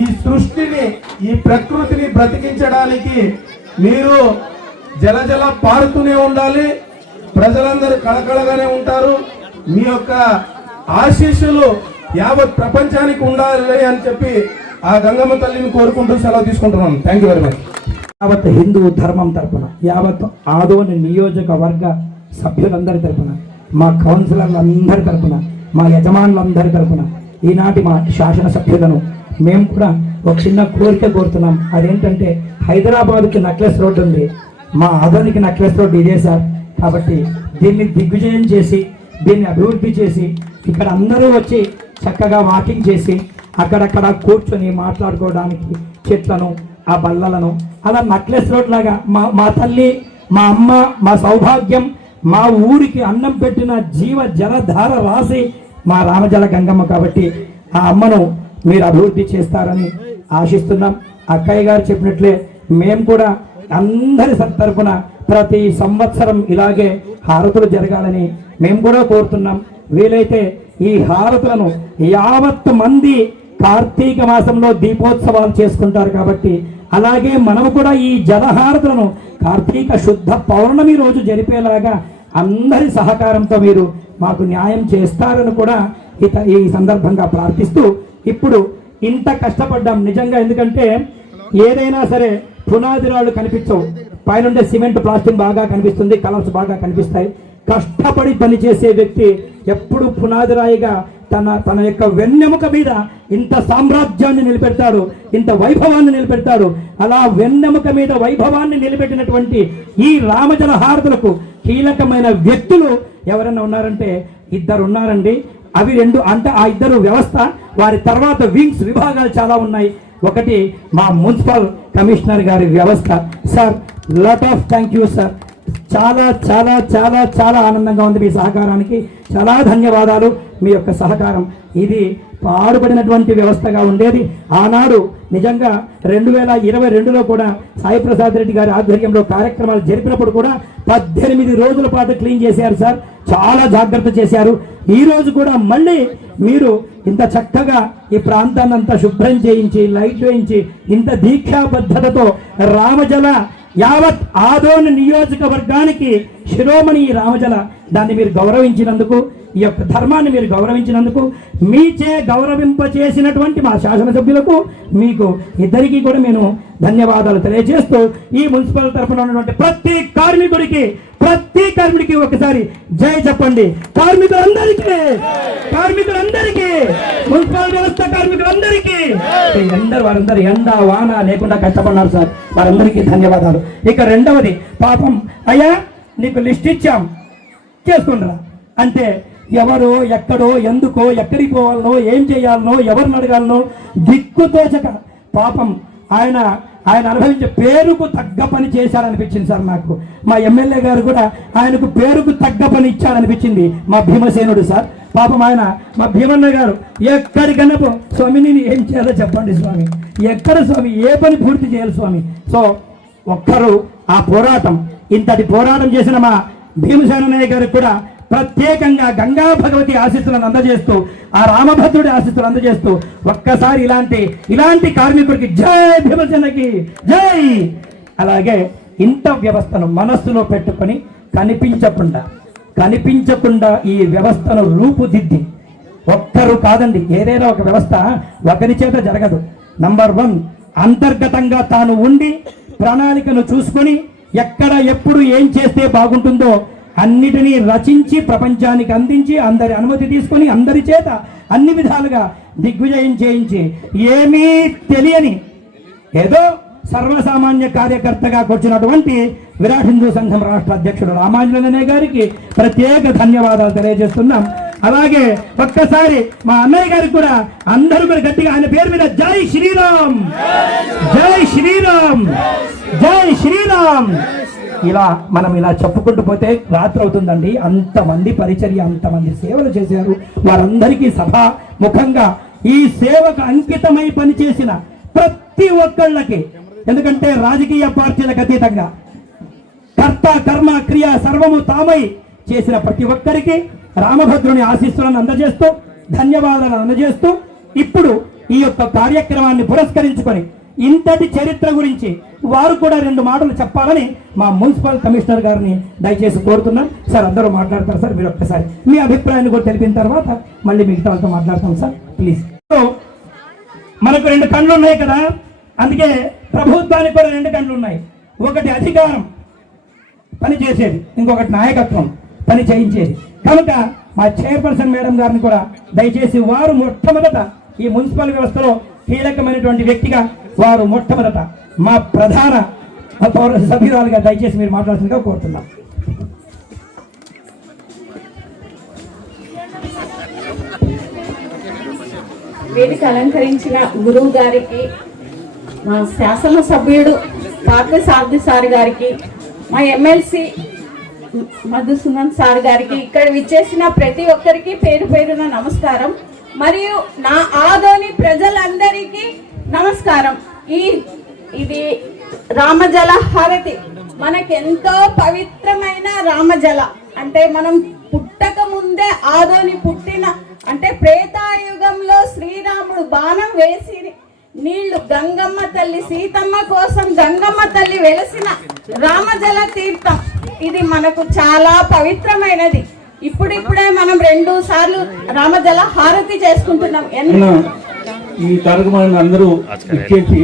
ఈ సృష్టిని, ఈ ప్రకృతిని బ్రతికించడానికి మీరు జల పారుతూనే ఉండాలి. ప్రజలందరూ కళకళగానే ఉంటారు. మీ యొక్క ఆశీస్సులు యావత్ ప్రపంచానికి ఉండాలి అని చెప్పి ఆ గంగమ్మ తల్లిని కోరుకుంటూ సెలవు తీసుకుంటున్నాను. Thank you very much. యావత్ హిందూ ధర్మం తరపున, యావత్ ఆదోని నియోజకవర్గ సభ్యులందరి తరపున, మా కౌన్సిలర్లందరి తరపున, మా యజమానులందరి తరపున, ఈనాటి మా శాసనసభ్యులను మేము కూడా ఒక చిన్న కోరిక కోరుతున్నాం. అదేంటంటే హైదరాబాద్కి నెక్లెస్ రోడ్డు ఉంది, మా ఆదోనికి నెక్లెస్ రోడ్డు ఇదే సార్. కాబట్టి దీన్ని దిగ్విజయం చేసి, దీన్ని అభివృద్ధి చేసి, ఇక్కడ అందరూ వచ్చి చక్కగా వాకింగ్ చేసి అక్కడక్కడ కూర్చొని మాట్లాడుకోవడానికి చెట్లను, ఆ బల్లలను, అలా నెక్లెస్ రోడ్ లాగా మా తల్లి, మా అమ్మ, మా సౌభాగ్యం, మా ఊరికి అన్నం పెట్టిన జీవ జలధార రాసి మా రామజల గంగమ్మ. కాబట్టి ఆ అమ్మను మీరు అభివృద్ధి చేస్తారని ఆశిస్తున్నాం. అక్కయ్య గారు చెప్పినట్లే మేము కూడా అందరి తరపున ప్రతి సంవత్సరం ఇలాగే హారతులు జరగాలని మేము కూడా కోరుతున్నాం. వీలైతే ఈ హారతులను యావత్ మంది కార్తీక మాసంలో దీపోత్సవాలు చేసుకుంటారు కాబట్టి అలాగే మనము కూడా ఈ జలహారతులను కార్తీక శుద్ధ పౌర్ణమి రోజు జరిపేలాగా అందరి సహకారంతో మీరు మాకు న్యాయం చేస్తారని కూడా ఈ సందర్భంగా ప్రార్థిస్తూ, ఇప్పుడు ఇంత కష్టపడ్డాం నిజంగా. ఎందుకంటే ఏదైనా సరే పునాది రాళ్ళు కనిపించవు, పైనుండే సిమెంట్ ప్లాస్టిక్ బాగా కనిపిస్తుంది, కలర్స్ బాగా కనిపిస్తాయి. కష్టపడి పనిచేసే వ్యక్తి ఎప్పుడు పునాది రాయిగా తన యొక్క వెన్నెముక మీద ఇంత సామ్రాజ్యాన్ని నిలబెడతాడు, ఇంత వైభవాన్ని నిలబెడతాడు. అలా వెన్నెముక మీద వైభవాన్ని నిలబెట్టినటువంటి ఈ రామజల హారతులకు కీలకమైన వ్యక్తులు ఎవరైనా ఉన్నారంటే ఇద్దరు ఉన్నారండి. అవి రెండు అంటే ఆ ఇద్దరు వ్యవస్థ, వారి తర్వాత వింగ్స్ విభాగాలు చాలా ఉన్నాయి. ఒకటి మా మున్సిపల్ కమిషనర్ గారి వ్యవస్థ. Sir lot of thank you sir. చాలా చాలా చాలా చాలా ఆనందంగా ఉంది మీ సహకారానికి. చాలా ధన్యవాదాలు మీ యొక్క సహకారం. ఇది పాడుపడినటువంటి వ్యవస్థగా ఉండేది ఆనాడు. నిజంగా 2022లో కూడా సాయి ప్రసాద్ రెడ్డి గారి ఆధ్వర్యంలో కార్యక్రమాలు జరిపినప్పుడు కూడా 18 రోజుల పాటు క్లీన్ చేశారు సార్. చాలా జాగ్రత్త చేశారు. ఈ రోజు కూడా మళ్ళీ మీరు ఇంత చక్కగా ఈ ప్రాంతాన్ని అంతా శుభ్రం చేయించి, లైట్ వేయించి, ఇంత దీక్షాబద్ధతతో రామజల యావత్ ఆదోని నియోజకవర్గానికి శిరోమణి రామజల దాన్ని మీరు గౌరవించినందుకు, ఈ యొక్క ధర్మాన్ని మీరు గౌరవించినందుకు, మీచే గౌరవింప చేసినటువంటి మా శాసనసభ్యులకు మీకు ఇద్దరికీ కూడా నేను ధన్యవాదాలు తెలియజేస్తూ, ఈ మున్సిపల్ తరఫున ఉన్నటువంటి ప్రతి కార్మికుడికి ఒకసారి జై చెప్పండి. కార్మికులందరికీ, మున్సిపల్ వ్యవస్థ కార్మికులందరికీ, వారందరూ ఎండ వాన లేకుండా కష్టపడినారు సార్, వారందరికీ ధన్యవాదాలు. ఇక రెండవది, పాపం అయ్యా నీకు లిస్ట్ ఇచ్చాం చేసుకుంటారా అంటే ఎవరో ఎక్కడో ఎందుకో ఎక్కడికి పోవాలనో ఏం చేయాలనో ఎవరిని అడగాలనో దిక్కుతోచక పాపం ఆయన అనుభవించే పేరుకు తగ్గ పని చేశారనిపించింది సార్ నాకు. మా ఎమ్మెల్యే గారు కూడా ఆయనకు పేరుకు తగ్గ పని ఇచ్చారనిపించింది మా భీమసేనుడు సార్. పాపం ఆయన మా భీమన్న గారు ఎక్కడికన్నా స్వామి నేను ఏం చేయాలో చెప్పండి స్వామి, ఎక్కడ స్వామి ఏ పని పూర్తి చేయాలి స్వామి. సో ఒక్కరు ఆ పోరాటం, ఇంతటి పోరాటం చేసిన మా భీమసేనయ్య గారికి కూడా ప్రత్యేకంగా గంగా భగవతి ఆశీస్సులను అందజేస్తూ, ఆ రామభద్రుడి ఆశీస్సులు అందజేస్తూ ఒక్కసారి ఇలాంటి కార్మికుడికి జై భీమసేనకి జై. అలాగే ఇంత వ్యవస్థను మనస్సులో పెట్టుకొని కనిపించకుండా ఈ వ్యవస్థను రూపుదిద్ది, ఒక్కరు కాదండి, ఏదైనా ఒక వ్యవస్థ ఒకరి చేత జరగదు. నంబర్ 1 అంతర్గతంగా తాను ఉండి ప్రణాళికను చూసుకొని ఎక్కడ ఎప్పుడు ఏం చేస్తే బాగుంటుందో అన్నిటినీ రచించి ప్రపంచానికి అందించి అందరి అనుమతి తీసుకొని అందరి చేత అన్ని విధాలుగా దిగ్విజయం చేయించి ఏమీ తెలియని ఏదో సర్వసామాన్య కార్యకర్తగా కూర్చున్నటువంటి విరాట్ హిందూ సంఘం రాష్ట్ర అధ్యక్షుడు రామాంజనేయ గారికి ప్రత్యేక ధన్యవాదాలు తెలియజేస్తున్నాం. అలాగే ఒక్కసారి మా అన్నయ్య గారికి కూడా అందరూ కూడా గట్టిగా ఆయన పేరు మీద జై శ్రీరామ్, జై శ్రీరామ్, జై శ్రీరామ్. మనం ఇలా చెప్పుకుంటూ పోతే రాత్రి అవుతుందండి. అంతమంది పరిచర్య, అంతమంది సేవలు చేశారు. వారందరికీ సభా ముఖంగా ఈ సేవకు అంకితమై పనిచేసిన ప్రతి ఒక్కళ్ళకి, ఎందుకంటే రాజకీయ పార్టీలకు అతీతంగా కర్త కర్మ క్రియ సర్వము తామై చేసిన ప్రతి ఒక్కరికి రామభద్రుని ఆశీస్సులను అందజేస్తూ ధన్యవాదాలను అందజేస్తూ, ఇప్పుడు ఈ యొక్క కార్యక్రమాన్ని పురస్కరించుకొని ఇంతటి చరిత్ర గురించి వారు కూడా 2 మాటలు చెప్పాలని మా మున్సిపల్ కమిషనర్ గారిని దయచేసి కోరుతున్నాం. సార్ అందరూ మాట్లాడతారు సార్, మీరు ఒక్కసారి మీ అభిప్రాయాన్ని కూడా తెలిపిన తర్వాత మళ్ళీ మిగతా వాళ్ళతో మాట్లాడతాం సార్ ప్లీజ్. మనకు 2 కళ్ళు ఉన్నాయి కదా, అందుకే ప్రభుత్వానికి కూడా 2 కళ్ళు ఉన్నాయి. ఒకటి అధికారం పని చేసేది, ఇంకొకటి నాయకత్వం పని చేయించేది. కనుక మా చైర్పర్సన్ మేడం గారిని కూడా దయచేసి వారు మొట్టమొదట ఈ మున్సిపల్ వ్యవస్థలో కీలకమైనటువంటి వ్యక్తిగా వారు మొట్టమొదట మా ప్రధాన పౌర సభ్యురాలుగా దయచేసి మీరు మాట్లాడాల్సిందిగా కోరుతున్నాం. వేదిక అలంకరించిన గురువు గారికి, మా శాసనసభ్యుడు పార్థసారథి సార్ గారికి, మా ఎమ్మెల్సీ మధుసూదన్ సార్ గారికి, ఇక్కడ విచ్చేసిన ప్రతి ఒక్కరికి పేరు పేరున నమస్కారం. మరియు నా ఆదోని ప్రజలందరికీ నమస్కారం. ఇది రామజల హారతి, మనకెంతో పవిత్రమైన రామజల. అంటే మనం పుట్టక ముందే ఆదోని పుట్టిన, అంటే త్రేతాయుగంలో శ్రీరాముడు బాణం వేసి నీళ్లు గంగమ్మ తల్లి, సీతమ్మ కోసం గంగమ్మ తల్లి వెలసిన రామజల తీర్థం. ఇది మనకు చాలా పవిత్రమైనది. ఇప్పుడిప్పుడే మనం 2 సార్లు రామజల హారతి చేసుకుంటున్నాం. ఈ కార్యక్రమాన్ని అందరూ ఇచ్చేసి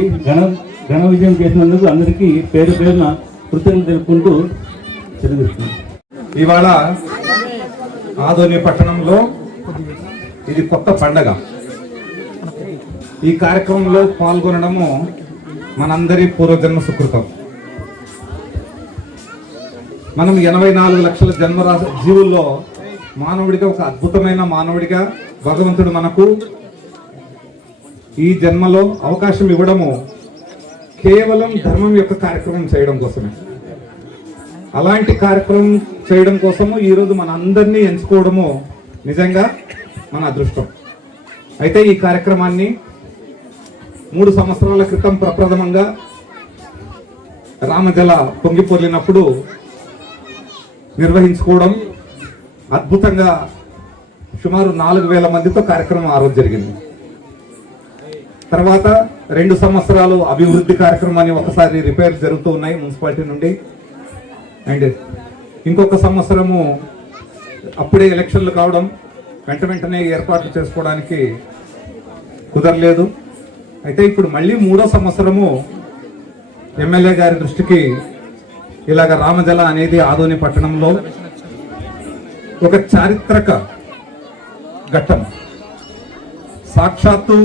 ఘన విజయం చేసినందుకు అందరికీ పేరు పేరున కృతజ్ఞతలు తెలుపుకుంటూ తెలియజేస్తున్నాం. ఇవాళ ఆదోని పట్టణంలో ఇది కొత్త పండగ. ఈ కార్యక్రమంలో పాల్గొనడము మనందరి పూర్వజన్మ సుకృతం. మనం 84 లక్షల జన్మరాశి జీవుల్లో మానవుడిగా, ఒక అద్భుతమైన మానవుడిగా భగవంతుడు మనకు ఈ జన్మలో అవకాశం ఇవ్వడము కేవలం ధర్మం యొక్క కార్యక్రమం చేయడం కోసమే. అలాంటి కార్యక్రమం చేయడం కోసము ఈరోజు మన అందరినీ ఎంచుకోవడము నిజంగా మన అదృష్టం. అయితే ఈ కార్యక్రమాన్ని 3 సంవత్సరాల క్రితం ప్రప్రథమంగా రామజల పొంగిపొర్లినప్పుడు నిర్వహించుకోవడం, అద్భుతంగా సుమారు 4000 మందితో కార్యక్రమం ఆ రోజు జరిగింది. తర్వాత 2 సంవత్సరాలు అభివృద్ధి కార్యక్రమాన్ని ఒకసారి రిపేర్ జరుగుతూ ఉన్నాయి మున్సిపాలిటీ నుండి. అండ్ ఇంకొక సంవత్సరము అప్పుడే ఎలక్షన్లు కావడం, వెంటనే ఏర్పాట్లు చేసుకోవడానికి కుదరలేదు. అయితే ఇప్పుడు మళ్ళీ 3వ సంవత్సరము ఎమ్మెల్యే గారి దృష్టికి ఇలాగ రామజల అనేది ఆదోని పట్టణంలో ఒక చారిత్రక ఘట్టం. సాక్షాత్తు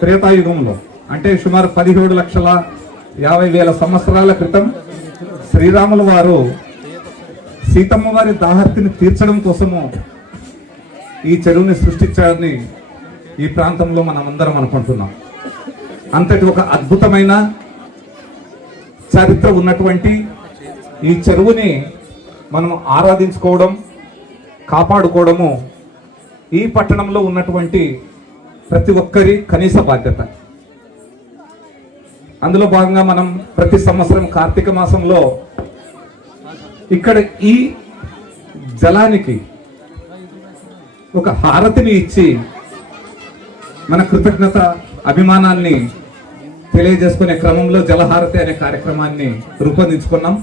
త్రేతాయుగంలో, అంటే సుమారు 17,50,000 సంవత్సరాల క్రితం శ్రీరాముల వారు సీతమ్మ వారి దాహర్తిని తీర్చడం కోసము ఈ చెరువుని సృష్టించాలని ఈ ప్రాంతంలో మనం అందరం అనుకుంటున్నాం. అంతటి ఒక అద్భుతమైన చరిత్ర ఉన్నటువంటి ఈ చెరువుని మనం ఆరాధించుకోవడం, కాపాడుకోవడము ఈ పట్టణంలో ఉన్నటువంటి ప్రతి ఒక్కరి కనీస బాధ్యత. అందులో భాగంగా మనం ప్రతి సంవత్సరం కార్తీక మాసంలో ఇక్కడ ఈ జలానికి ఒక హారతిని ఇచ్చి మన కృతజ్ఞత అభిమానాన్ని తెలియజేసుకునే క్రమంలో జలహారతి అనే కార్యక్రమాన్ని రూపొందించుకున్నాం.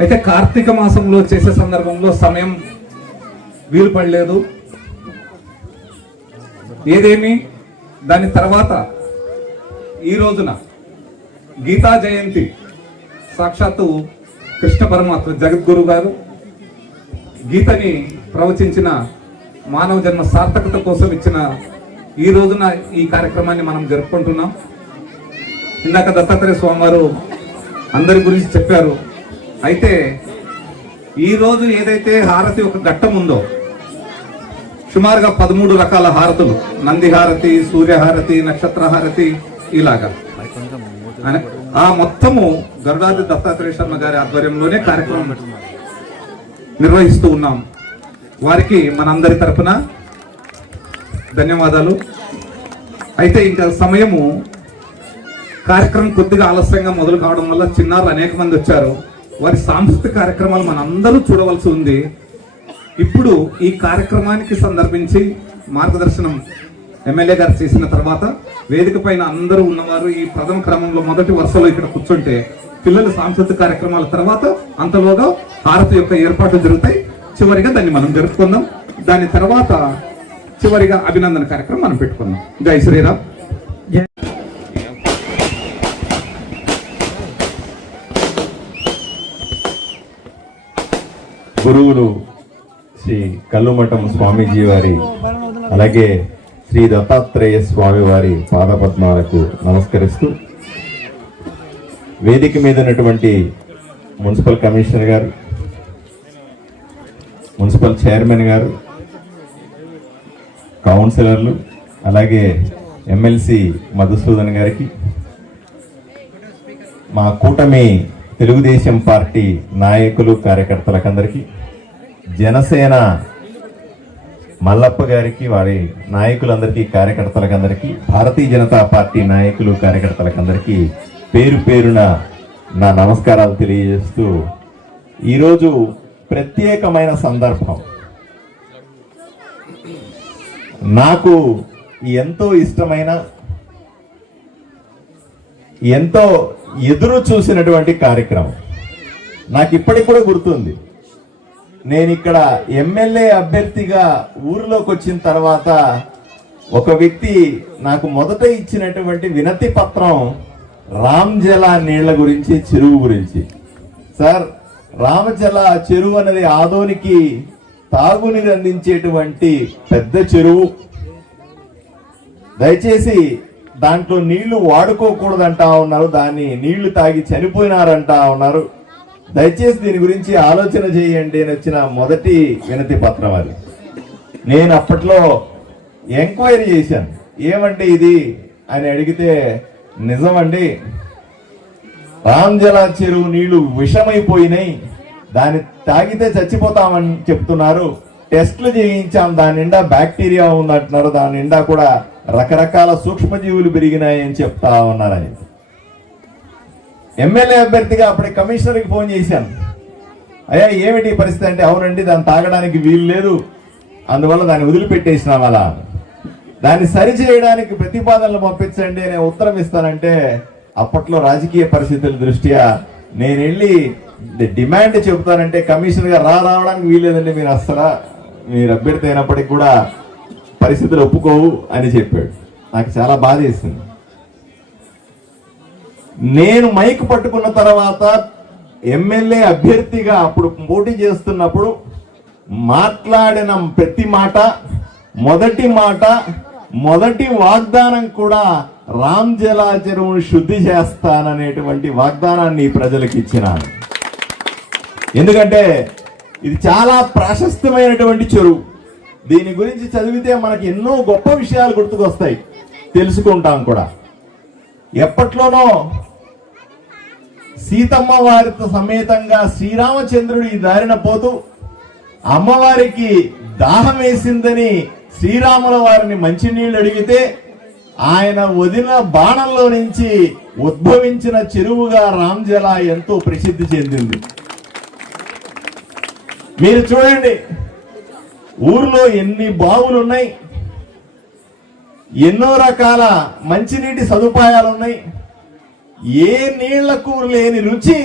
అయితే కార్తీక మాసంలో చేసే సందర్భంలో సమయం వీలు పడలేదు. ఏదేమి దాని తర్వాత ఈ రోజున గీతా జయంతి, సాక్షాత్తు కృష్ణ పరమాత్మ జగద్గురు గారు గీతని ప్రవచించిన మానవ జన్మ సార్థకత కోసం ఇచ్చిన ఈ రోజున ఈ కార్యక్రమాన్ని మనం జరుపుకుంటున్నాం. ఇందాక దత్తాత్రేయ స్వామి వారు అందరి గురించి చెప్పారు. అయితే ఈరోజు ఏదైతే హారతి ఒక ఘట్టం ఉందో, సుమారుగా 13 రకాల హారతులు, నంది హారతి, సూర్యహారతి, నక్షత్ర హారతి, ఇలాగా ఆ మొత్తము గరుడాది దత్తాత్రేయ శర్మ గారి ఆధ్వర్యంలోనే కార్యక్రమం నిర్వహిస్తూ ఉన్నాం. వారికి మనందరి తరపున ధన్యవాదాలు. అయితే ఇంకా సమయము కార్యక్రమం కొద్దిగా ఆలస్యంగా మొదలు కావడం వల్ల చిన్నారులు అనేక మంది వచ్చారు. వారి సాంస్కృతిక కార్యక్రమాలు మనందరూ చూడవలసి ఉంది. ఇప్పుడు ఈ కార్యక్రమానికి సందర్భించి మార్గదర్శనం ఎమ్మెల్యే గారు చేసిన తర్వాత వేదిక పైన అందరూ ఉన్నవారు ఈ ప్రథమ క్రమంలో మొదటి వరుసలో ఇక్కడ కూర్చుంటే పిల్లల సాంస్కృతిక కార్యక్రమాల తర్వాత అంతలోగా హారతి యొక్క ఏర్పాట్లు జరుగుతాయి. చివరిగా దాన్ని మనం జరుపుకుందాం. దాని తర్వాత చివరిగా అభినందన కార్యక్రమం మనం పెట్టుకుందాం. జై శ్రీరామ్. గురువులు శ్రీ కల్లుమఠం స్వామీజీ వారి అలాగే శ్రీ దత్తాత్రేయ స్వామి వారి పాదపద్మాలకు నమస్కరిస్తూ వేదిక మీద ఉన్నటువంటి మున్సిపల్ కమిషనర్ గారు, మున్సిపల్ చైర్మన్ గారు, కౌన్సిలర్లు, అలాగే ఎమ్మెల్సీ మధుసూదన్ గారికి, మా కూటమి తెలుగుదేశం పార్టీ నాయకులు కార్యకర్తలకందరికీ, జనసేన మల్లప్ప గారికి, వారి నాయకులందరికీ కార్యకర్తలకందరికీ, భారతీయ జనతా పార్టీ నాయకులు కార్యకర్తలకందరికీ పేరు పేరున నా నమస్కారాలు తెలియజేస్తూ, ఈరోజు ప్రత్యేకమైన సందర్భం. నాకు ఎంతో ఇష్టమైన, ఎంతో ఎదురు చూసినటువంటి కార్యక్రమం. నాకు ఇప్పటికి కూడా గుర్తుంది. నేను ఇక్కడ ఎమ్మెల్యే అభ్యర్థిగా ఊరిలోకి వచ్చిన తర్వాత ఒక వ్యక్తి నాకు మొదట ఇచ్చినటువంటి వినతి పత్రం రామ్జల నీళ్ల గురించి, చెరువు గురించి. సార్, రామజల చెరువు అనేది ఆదోనికి తాగునీరు అందించేటువంటి పెద్ద చెరువు. దయచేసి దాంట్లో నీళ్లు వాడుకోకూడదంటా ఉన్నారు, దాన్ని నీళ్లు తాగి చనిపోయినారంటా ఉన్నారు. దయచేసి దీని గురించి ఆలోచన చేయండి అని వచ్చిన మొదటి వినతి పత్రం అది. నేను అప్పట్లో ఎంక్వైరీ చేశాను, ఏమండి ఇది అని అడిగితే, నిజమండి, రామ్జల చెరువు నీళ్లు విషమైపోయినాయి, దాన్ని తాగితే చచ్చిపోతామని చెప్తున్నారు, టెస్టులు చేయించాం, దాని నిండా బ్యాక్టీరియా ఉందంటున్నారు, దాని నిండా కూడా రకరకాల సూక్ష్మజీవులు పెరిగినాయి అని చెప్తా ఉన్నారని. ఎమ్మెల్యే అభ్యర్థిగా అప్పటి కమిషనర్కి ఫోన్ చేశాను, అయ్యా ఏమిటి పరిస్థితి అంటే, అవునండి దాన్ని తాగడానికి వీలు లేదు, అందువల్ల దాన్ని వదిలిపెట్టేసినాం, అలా దాన్ని సరిచేయడానికి ప్రతిపాదనలు పంపించండి అనే ఉత్తరం ఇస్తానంటే, అప్పట్లో రాజకీయ పరిస్థితుల దృష్ట్యా నేను వెళ్ళి డిమాండ్ చెబుతానంటే కమిషనర్గా రావడానికి వీల్లేదండి, మీరు అస్సలు మీరు అభ్యర్థి అయినప్పటికీ కూడా పరిస్థితులు ఒప్పుకోవు అని చెప్పాడు. నాకు చాలా బాధ వేసింది. నేను మైక్ పట్టుకున్న తర్వాత ఎమ్మెల్యే అభ్యర్థిగా అప్పుడు పోటీ చేస్తున్నప్పుడు మాట్లాడిన ప్రతి మాట, మొదటి వాగ్దానం కూడా రామ్జల చెరువును శుద్ధి చేస్తాననేటువంటి వాగ్దానాన్ని ప్రజలకు ఇచ్చినాను. ఎందుకంటే ఇది చాలా ప్రాశస్త్యమైనటువంటి చెరువు. దీని గురించి చదివితే మనకి ఎన్నో గొప్ప విషయాలు గుర్తుకొస్తాయి, తెలుసుకుంటాం కూడా. ఎప్పట్లోనో సీతమ్మ వారితో సమేతంగా శ్రీరామచంద్రుడు ఈ దారిన పోతూ అమ్మవారికి దాహం వేసిందని శ్రీరాముల వారిని మంచినీళ్ళు అడిగితే ఆయన వదిన బాణంలో నుంచి ఉద్భవించిన చెరువుగా రామ్జల ఎంతో ప్రసిద్ధి చెందింది. మీరు చూడండి, ఊర్లో ఎన్ని బావులు ఉన్నాయి, ఎన్నో రకాల మంచినీటి సదుపాయాలు ఉన్నాయి. ఏ నీళ్లకు లేని రుచి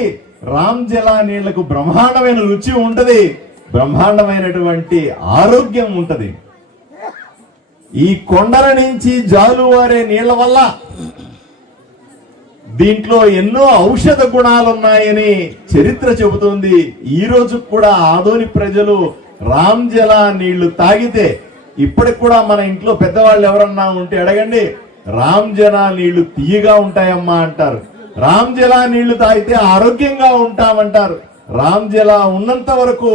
రామ్జల నీళ్లకు బ్రహ్మాండమైన రుచి ఉంటది, బ్రహ్మాండమైనటువంటి ఆరోగ్యం ఉంటది. ఈ కొండల నుంచి జాలువారే నీళ్ల వల్ల దీంట్లో ఎన్నో ఔషధ గుణాలున్నాయని చరిత్ర చెబుతుంది. ఈ రోజు కూడా ఆదోని ప్రజలు రామ్జల నీళ్లు తాగితే, ఇప్పటికి కూడా మన ఇంట్లో పెద్దవాళ్ళు ఎవరన్నా ఉంటే అడగండి, రామ్జల నీళ్లు తీయగా ఉంటాయమ్మా అంటారు. రామ్జల నీళ్లు తాగితే ఆరోగ్యంగా ఉంటామంటారు. రామ్జల ఉన్నంత వరకు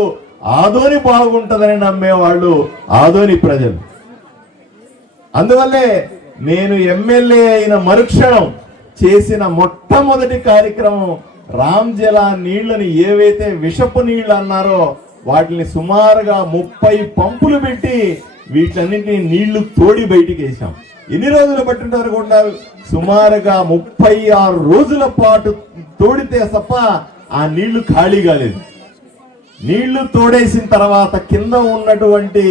ఆదోని బాగుంటుందని నమ్మేవాళ్ళు ఆదోని ప్రజలు. అందువల్లే నేను ఎమ్మెల్యే అయిన మరుక్షణం చేసిన మొట్టమొదటి కార్యక్రమం రామ్జల నీళ్లని, ఏవైతే విషపు నీళ్లు అన్నారో వాటిని సుమారుగా 30 పంపులు పెట్టి వీటన్నింటినీ నీళ్లు తోడి బయటికి వేసాం. ఎన్ని రోజులు పట్టింటారు కూడా, సుమారుగా 36 రోజుల పాటు తోడితే తప్ప ఆ నీళ్లు ఖాళీ కాలేదు. నీళ్లు తోడేసిన తర్వాత కింద ఉన్నటువంటి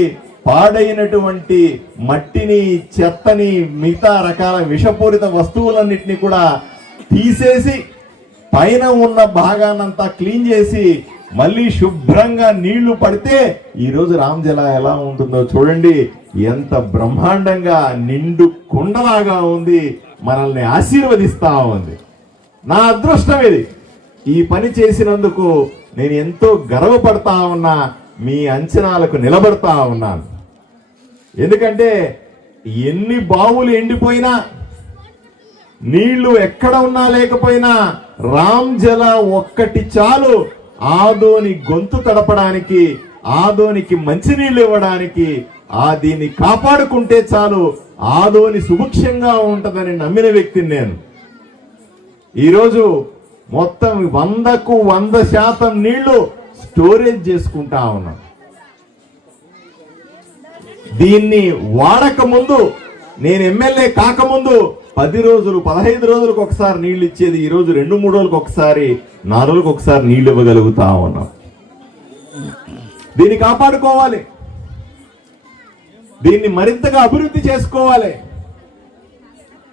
పాడైనటువంటి మట్టిని, చెత్తని, మిగతా రకాల విషపూరిత వస్తువులన్నిటినీ కూడా తీసేసి పైన ఉన్న భాగానంతా క్లీన్ చేసి మళ్ళీ శుభ్రంగా నీళ్లు పడితే ఈరోజు రామ్జల ఎలా ఉంటుందో చూడండి. ఎంత బ్రహ్మాండంగా నిండు కుండలాగా ఉంది, మనల్ని ఆశీర్వదిస్తా ఉంది. నా అదృష్టం ఇది. ఈ పని చేసినందుకు నేను ఎంతో గర్వపడతా ఉన్నా, మీ అంచనాలకు నిలబడతా ఉన్నాను. ఎందుకంటే ఎన్ని బావులు ఎండిపోయినా, నీళ్లు ఎక్కడ ఉన్నా లేకపోయినా రామ్జల ఒక్కటి చాలు ఆదోని గొంతు తడపడానికి, ఆదోనికి మంచినీళ్ళు ఇవ్వడానికి. దీన్ని కాపాడుకుంటే చాలు ఆదోని సుభిక్షంగా ఉంటదని నమ్మిన వ్యక్తిని నేను. ఈరోజు మొత్తం 100కు 100% నీళ్లు స్టోరేజ్ చేసుకుంటా ఉన్నాం. దీన్ని వాడక ముందు, నేను ఎమ్మెల్యే కాకముందు 10 రోజులు 15 రోజులకు ఒకసారి నీళ్లు ఇచ్చేది, ఈరోజు 2-3 రోజులకు ఒకసారి 4 రోజులకు ఒకసారి నీళ్లు ఇవ్వగలుగుతా ఉన్నాం. దీన్ని కాపాడుకోవాలి, దీన్ని మరింతగా అభివృద్ధి చేసుకోవాలి,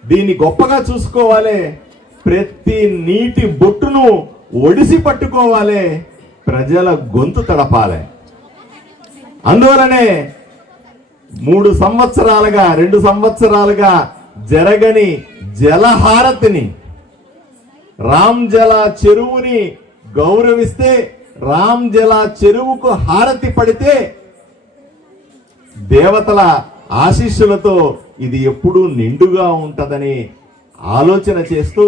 దీన్ని గొప్పగా చూసుకోవాలి. ప్రతి నీటి బొట్టును ఒడిసి పట్టుకోవాలి, ప్రజల గొంతు తడపాలి. అందువలనే 2 సంవత్సరాలుగా జరగని జలహారతిని, రామ్జల చెరువుని గౌరవిస్తే, రామ్జల చెరువుకు హారతి పడితే దేవతల ఆశీస్సులతో ఇది ఎప్పుడూ నిండుగా ఉంటదని ఆలోచన చేస్తూ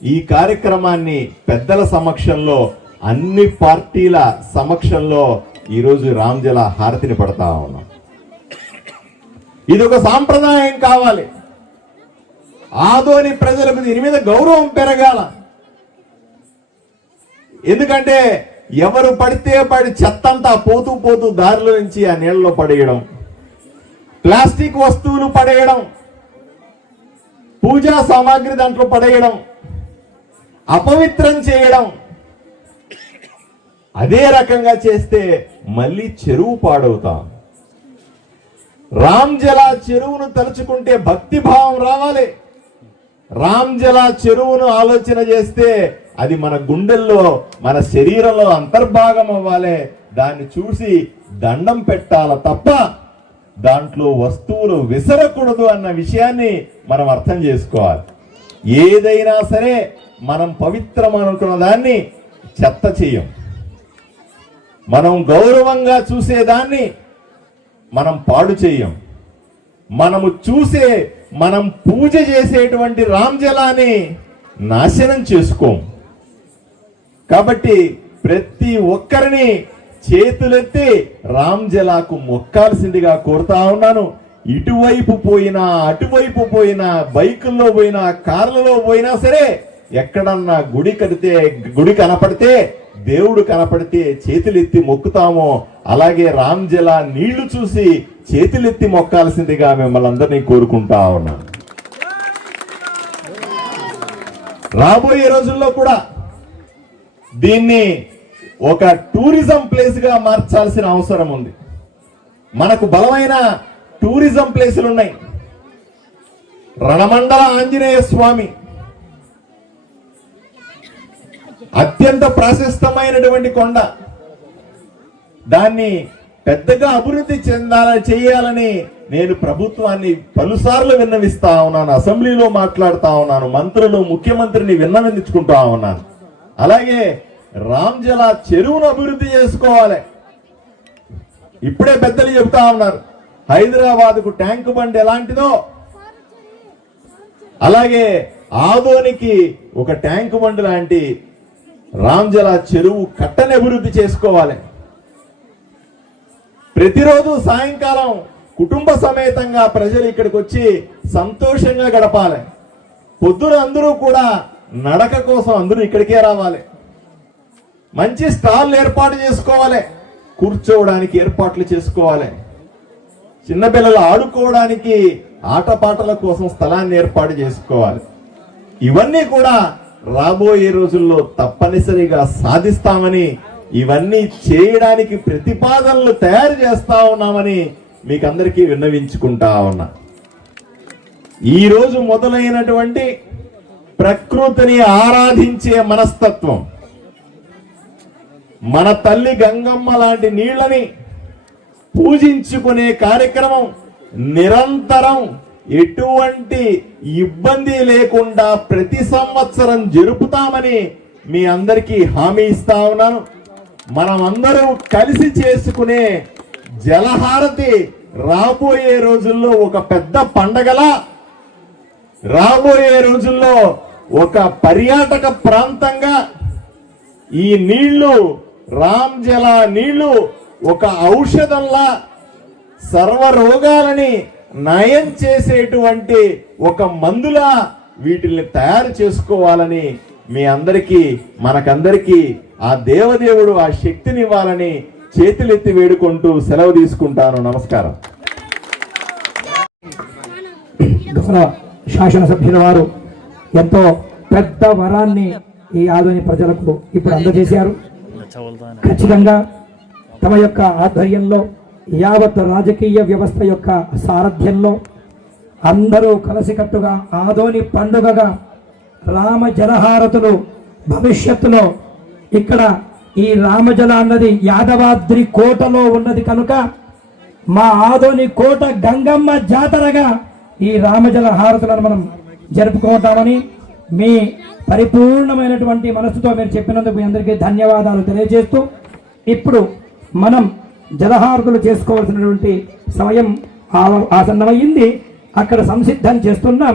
ఈ కార్యక్రమాన్ని పెద్దల సమక్షంలో, అన్ని పార్టీల సమక్షంలో ఈరోజు రామ్జల హారతిని పడతా ఉన్నాం. ఇది ఒక సాంప్రదాయం కావాలి. ఆదోని ప్రజలకు దీని మీద గౌరవం పెరగాల. ఎందుకంటే ఎవరు పడితే పడి చెత్తంతా పోతూ దారిలో నుంచి ఆ నీళ్ళలో పడేయడం, ప్లాస్టిక్ వస్తువులు పడేయడం, పూజా సామాగ్రి దాంట్లో పడేయడం, అపవిత్రం చేయడం, అదే రకంగా చేస్తే మళ్ళీ చెరువు పాడవుతాం. రామ్జల చెరువును తలుచుకుంటే భక్తి భావం రావాలి. రామ్జల చెరువును ఆలోచన చేస్తే అది మన గుండెల్లో, మన శరీరంలో అంతర్భాగం అవ్వాలి. దాన్ని చూసి దండం పెట్టాల తప్ప దాంట్లో వస్తువులు విసరకూడదు అన్న విషయాన్ని మనం అర్థం చేసుకోవాలి. ఏదైనా సరే మనం పవిత్రం అనుకున్న దాన్ని చెత్త చేయం. మనం గౌరవంగా చూసేదాన్ని మనం పాడు చేయం. మనం పూజ చేసేటువంటి రామ్జలాన్ని నాశనం చేసుకోం. కాబట్టి ప్రతి ఒక్కరిని చేతులెత్తి రామ్జలాకు మొక్కాల్సిందిగా కోరుతా ఉన్నాను. ఇటువైపు పోయినా, అటువైపు పోయినా, బైకుల్లో పోయినా, కార్లలో పోయినా సరే, ఎక్కడన్నా గుడి కనపడితే, దేవుడు కనపడితే చేతులెత్తి మొక్కుతామో, అలాగే రామ్జల నీళ్లు చూసి చేతులెత్తి మొక్కాల్సిందిగా మిమ్మల్ని అందరినీ కోరుకుంటా ఉన్నాను. రాబోయే రోజుల్లో కూడా దీన్ని ఒక టూరిజం ప్లేస్ గా మార్చాల్సిన అవసరం ఉంది. మనకు బలమైన టూరిజం ప్లేసులు ఉన్నాయి. రణమండల ఆంజనేయ స్వామి అత్యంత ప్రశస్తమైనటువంటి కొండ. దాన్ని పెద్దగా అభివృద్ధి చేయాలని నేను ప్రభుత్వాన్ని పలుసార్లు విన్నవిస్తా ఉన్నాను. అసెంబ్లీలో మాట్లాడుతా ఉన్నాను, మంత్రులు, ముఖ్యమంత్రిని విన్నవించుకుంటా ఉన్నాను. అలాగే రామ్జల చెరువును అభివృద్ధి చేసుకోవాలి. ఇప్పుడే పెద్దలు చెబుతా ఉన్నారు, హైదరాబాద్కు ట్యాంక్ బండ్ ఎలాంటిదో అలాగే ఆదోనికి ఒక ట్యాంక్ బండ్ లాంటి రామ్జల చెరువు కట్టని అభివృద్ధి చేసుకోవాలి. ప్రతిరోజు సాయంకాలం కుటుంబ సమేతంగా ప్రజలు ఇక్కడికి వచ్చి సంతోషంగా గడపాలి. పొద్దున అందరూ కూడా నడక కోసం అందరూ ఇక్కడికే రావాలి. మంచి స్టాల్ ఏర్పాటు చేసుకోవాలి, కూర్చోవడానికి ఏర్పాట్లు చేసుకోవాలి. చిన్నపిల్లలు ఆడుకోవడానికి ఆటపాటల కోసం స్థలాన్ని ఏర్పాటు చేసుకోవాలి. ఇవన్నీ కూడా రాబోయే రోజుల్లో తప్పనిసరిగా సాధిస్తామని, ఇవన్నీ చేయడానికి ప్రతిపాదనలు తయారు చేస్తా ఉన్నామని మీకు అందరికీ విన్నవించుకుంటా ఉన్నా. ఈ రోజు మొదలైనటువంటి ప్రకృతిని ఆరాధించే మనస్తత్వం, మన తల్లి గంగమ్మ లాంటి నీళ్ళని పూజించుకునే కార్యక్రమం నిరంతరం ఎటువంటి ఇబ్బంది లేకుండా ప్రతి సంవత్సరం జరుపుతామని మీ అందరికీ హామీ ఇస్తా ఉన్నాను. మనమందరం కలిసి చేసుకునే జలహారతి రాబోయే రోజుల్లో ఒక పెద్ద పండగలా, రాబోయే రోజుల్లో ఒక పర్యాటక ప్రాంతంగా ఈ నీళ్లు, రామ్ జల నీళ్లు ఒక ఔషధంలా సర్వ రోగాలని నయం చేసేటువంటి ఒక మందులా వీటిల్ని తయారు చేసుకోవాలని మీ అందరికీ, మనకందరికీ ఆ దేవదేవుడు ఆ శక్తిని ఇవ్వాలని చేతులెత్తి వేడుకుంటూ సెలవు తీసుకుంటాను. నమస్కారం. గౌరవ శాసనసభ్యుల వారు ఎంతో పెద్ద వరాన్ని ఈ ఆదోని ప్రజలకు ఇప్పుడు అందజేశారు. ఖచ్చితంగా తమ యొక్క ఆధ్వర్యంలో యావత్ రాజకీయ వ్యవస్థ యొక్క సారథ్యంలో అందరూ కలిసికట్టుగా ఆదోని పండుగగా రామ జలహారతులు భవిష్యత్తులో ఇక్కడ ఈ రామజల అన్నది యాదవాద్రి కోటలో ఉన్నది కనుక మా ఆదోని కోట గంగమ్మ జాతరగా ఈ రామజల హారతులను మనం జరుపుకుంటామని మీ పరిపూర్ణమైనటువంటి మనసుతో మీరు చెప్పినందుకు మీ అందరికీ ధన్యవాదాలు తెలియజేస్తూ ఇప్పుడు మనం జలహారతులు చేసుకోవాల్సినటువంటి సమయం ఆసన్నమైంది. అక్కడ సంసిద్ధం చేస్తున్నాం.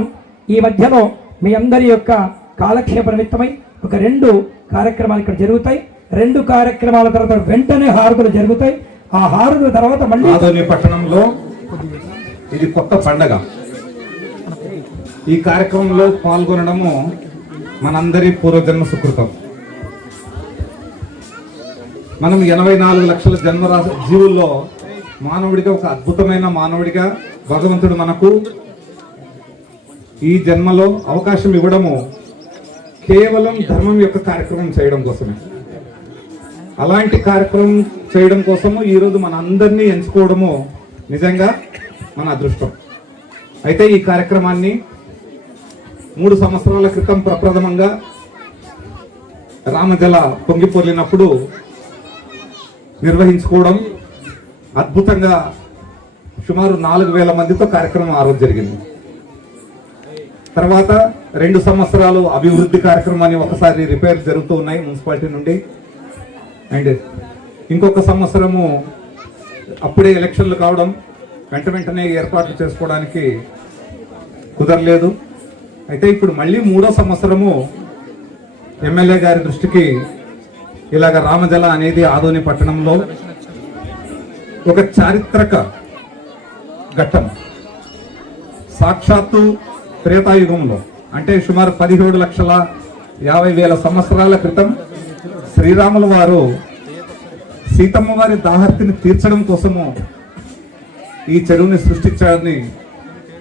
ఈ మధ్యలో మీ అందరి యొక్క కాలక్షేప నిమిత్తమై ఒక 2 కార్యక్రమాలు ఇక్కడ జరుగుతాయి. 2 కార్యక్రమాల తర్వాత వెంటనే హారతులు జరుగుతాయి. ఆ హారతుల తర్వాత మళ్ళీ ఆదోని పట్టణంలో ఇది కొత్త పండగ. ఈ కార్యక్రమంలో పాల్గొనడము మనందరి పూర్వజన్మ సుకృతం. మనం 84 లక్షల జన్మరాశి జీవుల్లో మానవుడిగా ఒక అద్భుతమైన మానవుడిగా భగవంతుడు మనకు ఈ జన్మలో అవకాశం ఇవ్వడము కేవలం ధర్మం యొక్క కార్యక్రమం చేయడం కోసమే. అలాంటి కార్యక్రమం చేయడం కోసము ఈరోజు మన అందరినీ ఎంచుకోవడము నిజంగా మన అదృష్టం. అయితే ఈ కార్యక్రమాన్ని 3 సంవత్సరాల క్రితం ప్రప్రథమంగా రామజల పొంగిపొర్లినప్పుడు నిర్వహించుకోవడం అద్భుతంగా సుమారు 4000 మందితో కార్యక్రమం ఆ రోజు జరిగింది. తర్వాత 2 సంవత్సరాలు అభివృద్ధి కార్యక్రమాన్ని ఒకసారి రిపేర్ జరుగుతూ ఉన్నాయి మున్సిపాలిటీ నుండి. అండ్ ఇంకొక సంవత్సరము అప్పుడే ఎలక్షన్లు కావడం వెంటనే ఏర్పాట్లు చేసుకోవడానికి కుదరలేదు. అయితే ఇప్పుడు మళ్ళీ 3వ సంవత్సరము ఎమ్మెల్యే గారి దృష్టికి ఇలాగ రామజల అనేది ఆదోని పట్టణంలో ఒక చారిత్రక ఘట్టం. సాక్షాత్తు త్రేతాయుగంలో అంటే సుమారు 17,50,000 సంవత్సరాల క్రితం శ్రీరాముల వారు సీతమ్మ వారి దాహర్తిని తీర్చడం కోసము ఈ చెరువుని సృష్టించాలని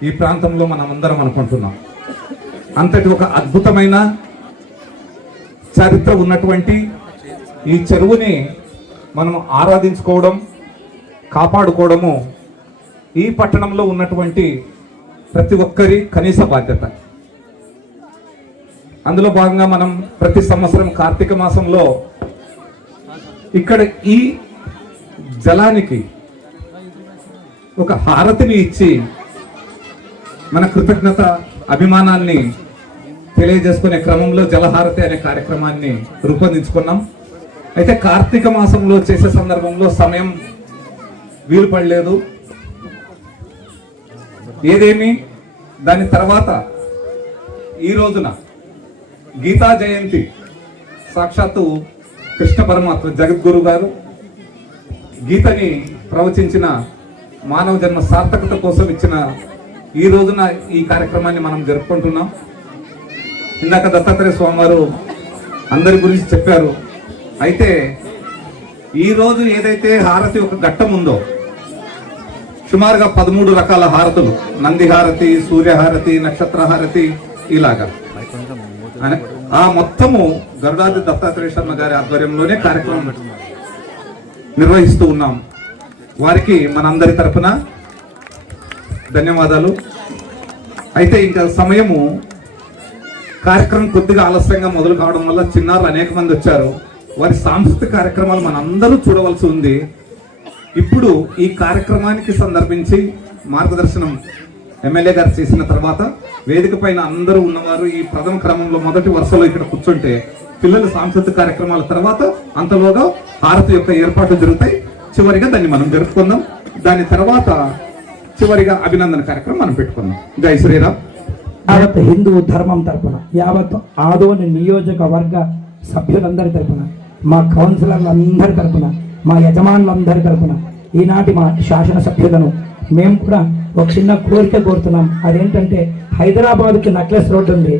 ఈ ప్రాంతంలో మనం అందరం అనుకుంటున్నాం. అంతటి ఒక అద్భుతమైన చరిత్ర ఉన్నటువంటి ఈ చెరువుని మనం ఆరాధించుకోవడం, కాపాడుకోవడము ఈ పట్టణంలో ఉన్నటువంటి ప్రతి ఒక్కరి కనీస బాధ్యత. అందులో భాగంగా మనం ప్రతి సంవత్సరం కార్తీక మాసంలో ఇక్కడ ఈ జలానికి ఒక హారతిని ఇచ్చి మన కృతజ్ఞత అభిమానాన్ని తెలియజేసుకునే క్రమంలో జలహారతి అనే కార్యక్రమాన్ని రూపొందించుకున్నాం. అయితే కార్తీక మాసంలో చేసే సందర్భంలో సమయం వీలు పడలేదు. ఏదేమి దాని తర్వాత ఈ రోజున గీతా జయంతి సాక్షాత్తు కృష్ణ పరమాత్మ జగద్గురు గారు గీతని ప్రవచించిన మానవ జన్మ సార్థకత కోసం ఇచ్చిన ఈ రోజున ఈ కార్యక్రమాన్ని మనం జరుపుకుంటున్నాం. ఇందాక దత్తాత్రేయ స్వామి వారు అందరి గురించి చెప్పారు. అయితే ఈరోజు ఏదైతే హారతి ఒక ఘట్టం ఉందో సుమారుగా 13 రకాల హారతులు, నంది హారతి, సూర్యహారతి, నక్షత్ర హారతి, ఇలాగా ఆ మొత్తము గరుడాది దత్తాత్రేయ శర్మ గారి ఆధ్వర్యంలోనే కార్యక్రమం నిర్వహిస్తూ ఉన్నాం. వారికి మనందరి తరఫున ధన్యవాదాలు. అయితే ఇంకా సమయము కార్యక్రమం కొద్దిగా ఆలస్యంగా మొదలు కావడం వల్ల చిన్నారులు అనేక మంది వచ్చారు. వారి సాంస్కృతిక కార్యక్రమాలు మనందరూ చూడవలసి ఉంది. ఇప్పుడు ఈ కార్యక్రమానికి సందర్భించి మార్గదర్శనం ఎమ్మెల్యే గారు చేసిన తర్వాత వేదిక పైన అందరూ ఉన్నవారు ఈ ప్రథమ క్రమంలో మొదటి వరుసలో ఇక్కడ కూర్చుంటే పిల్లల సాంస్కృతిక కార్యక్రమాల తర్వాత అంతలోగా హారతి యొక్క ఏర్పాట్లు జరుగుతాయి. చివరిగా దాన్ని మనం జరుపుకుందాం. దాని తర్వాత చివరిగా అభినందన కార్యక్రమం మనం పెట్టుకుందాం. జై శ్రీరామ్. యావత్ హిందూ ధర్మం తరపున, యావత్ ఆదోని నియోజకవర్గ సభ్యులందరి తరపున, మా కౌన్సిలర్లందరి తరపున, మా యజమానులందరి తరపున, ఈనాటి మా శాసనసభ్యులను మేము కూడా ఒక చిన్న కోరిక కోరుతున్నాం. అదేంటంటే హైదరాబాద్కి నక్లెస్ రోడ్డు ఉంది,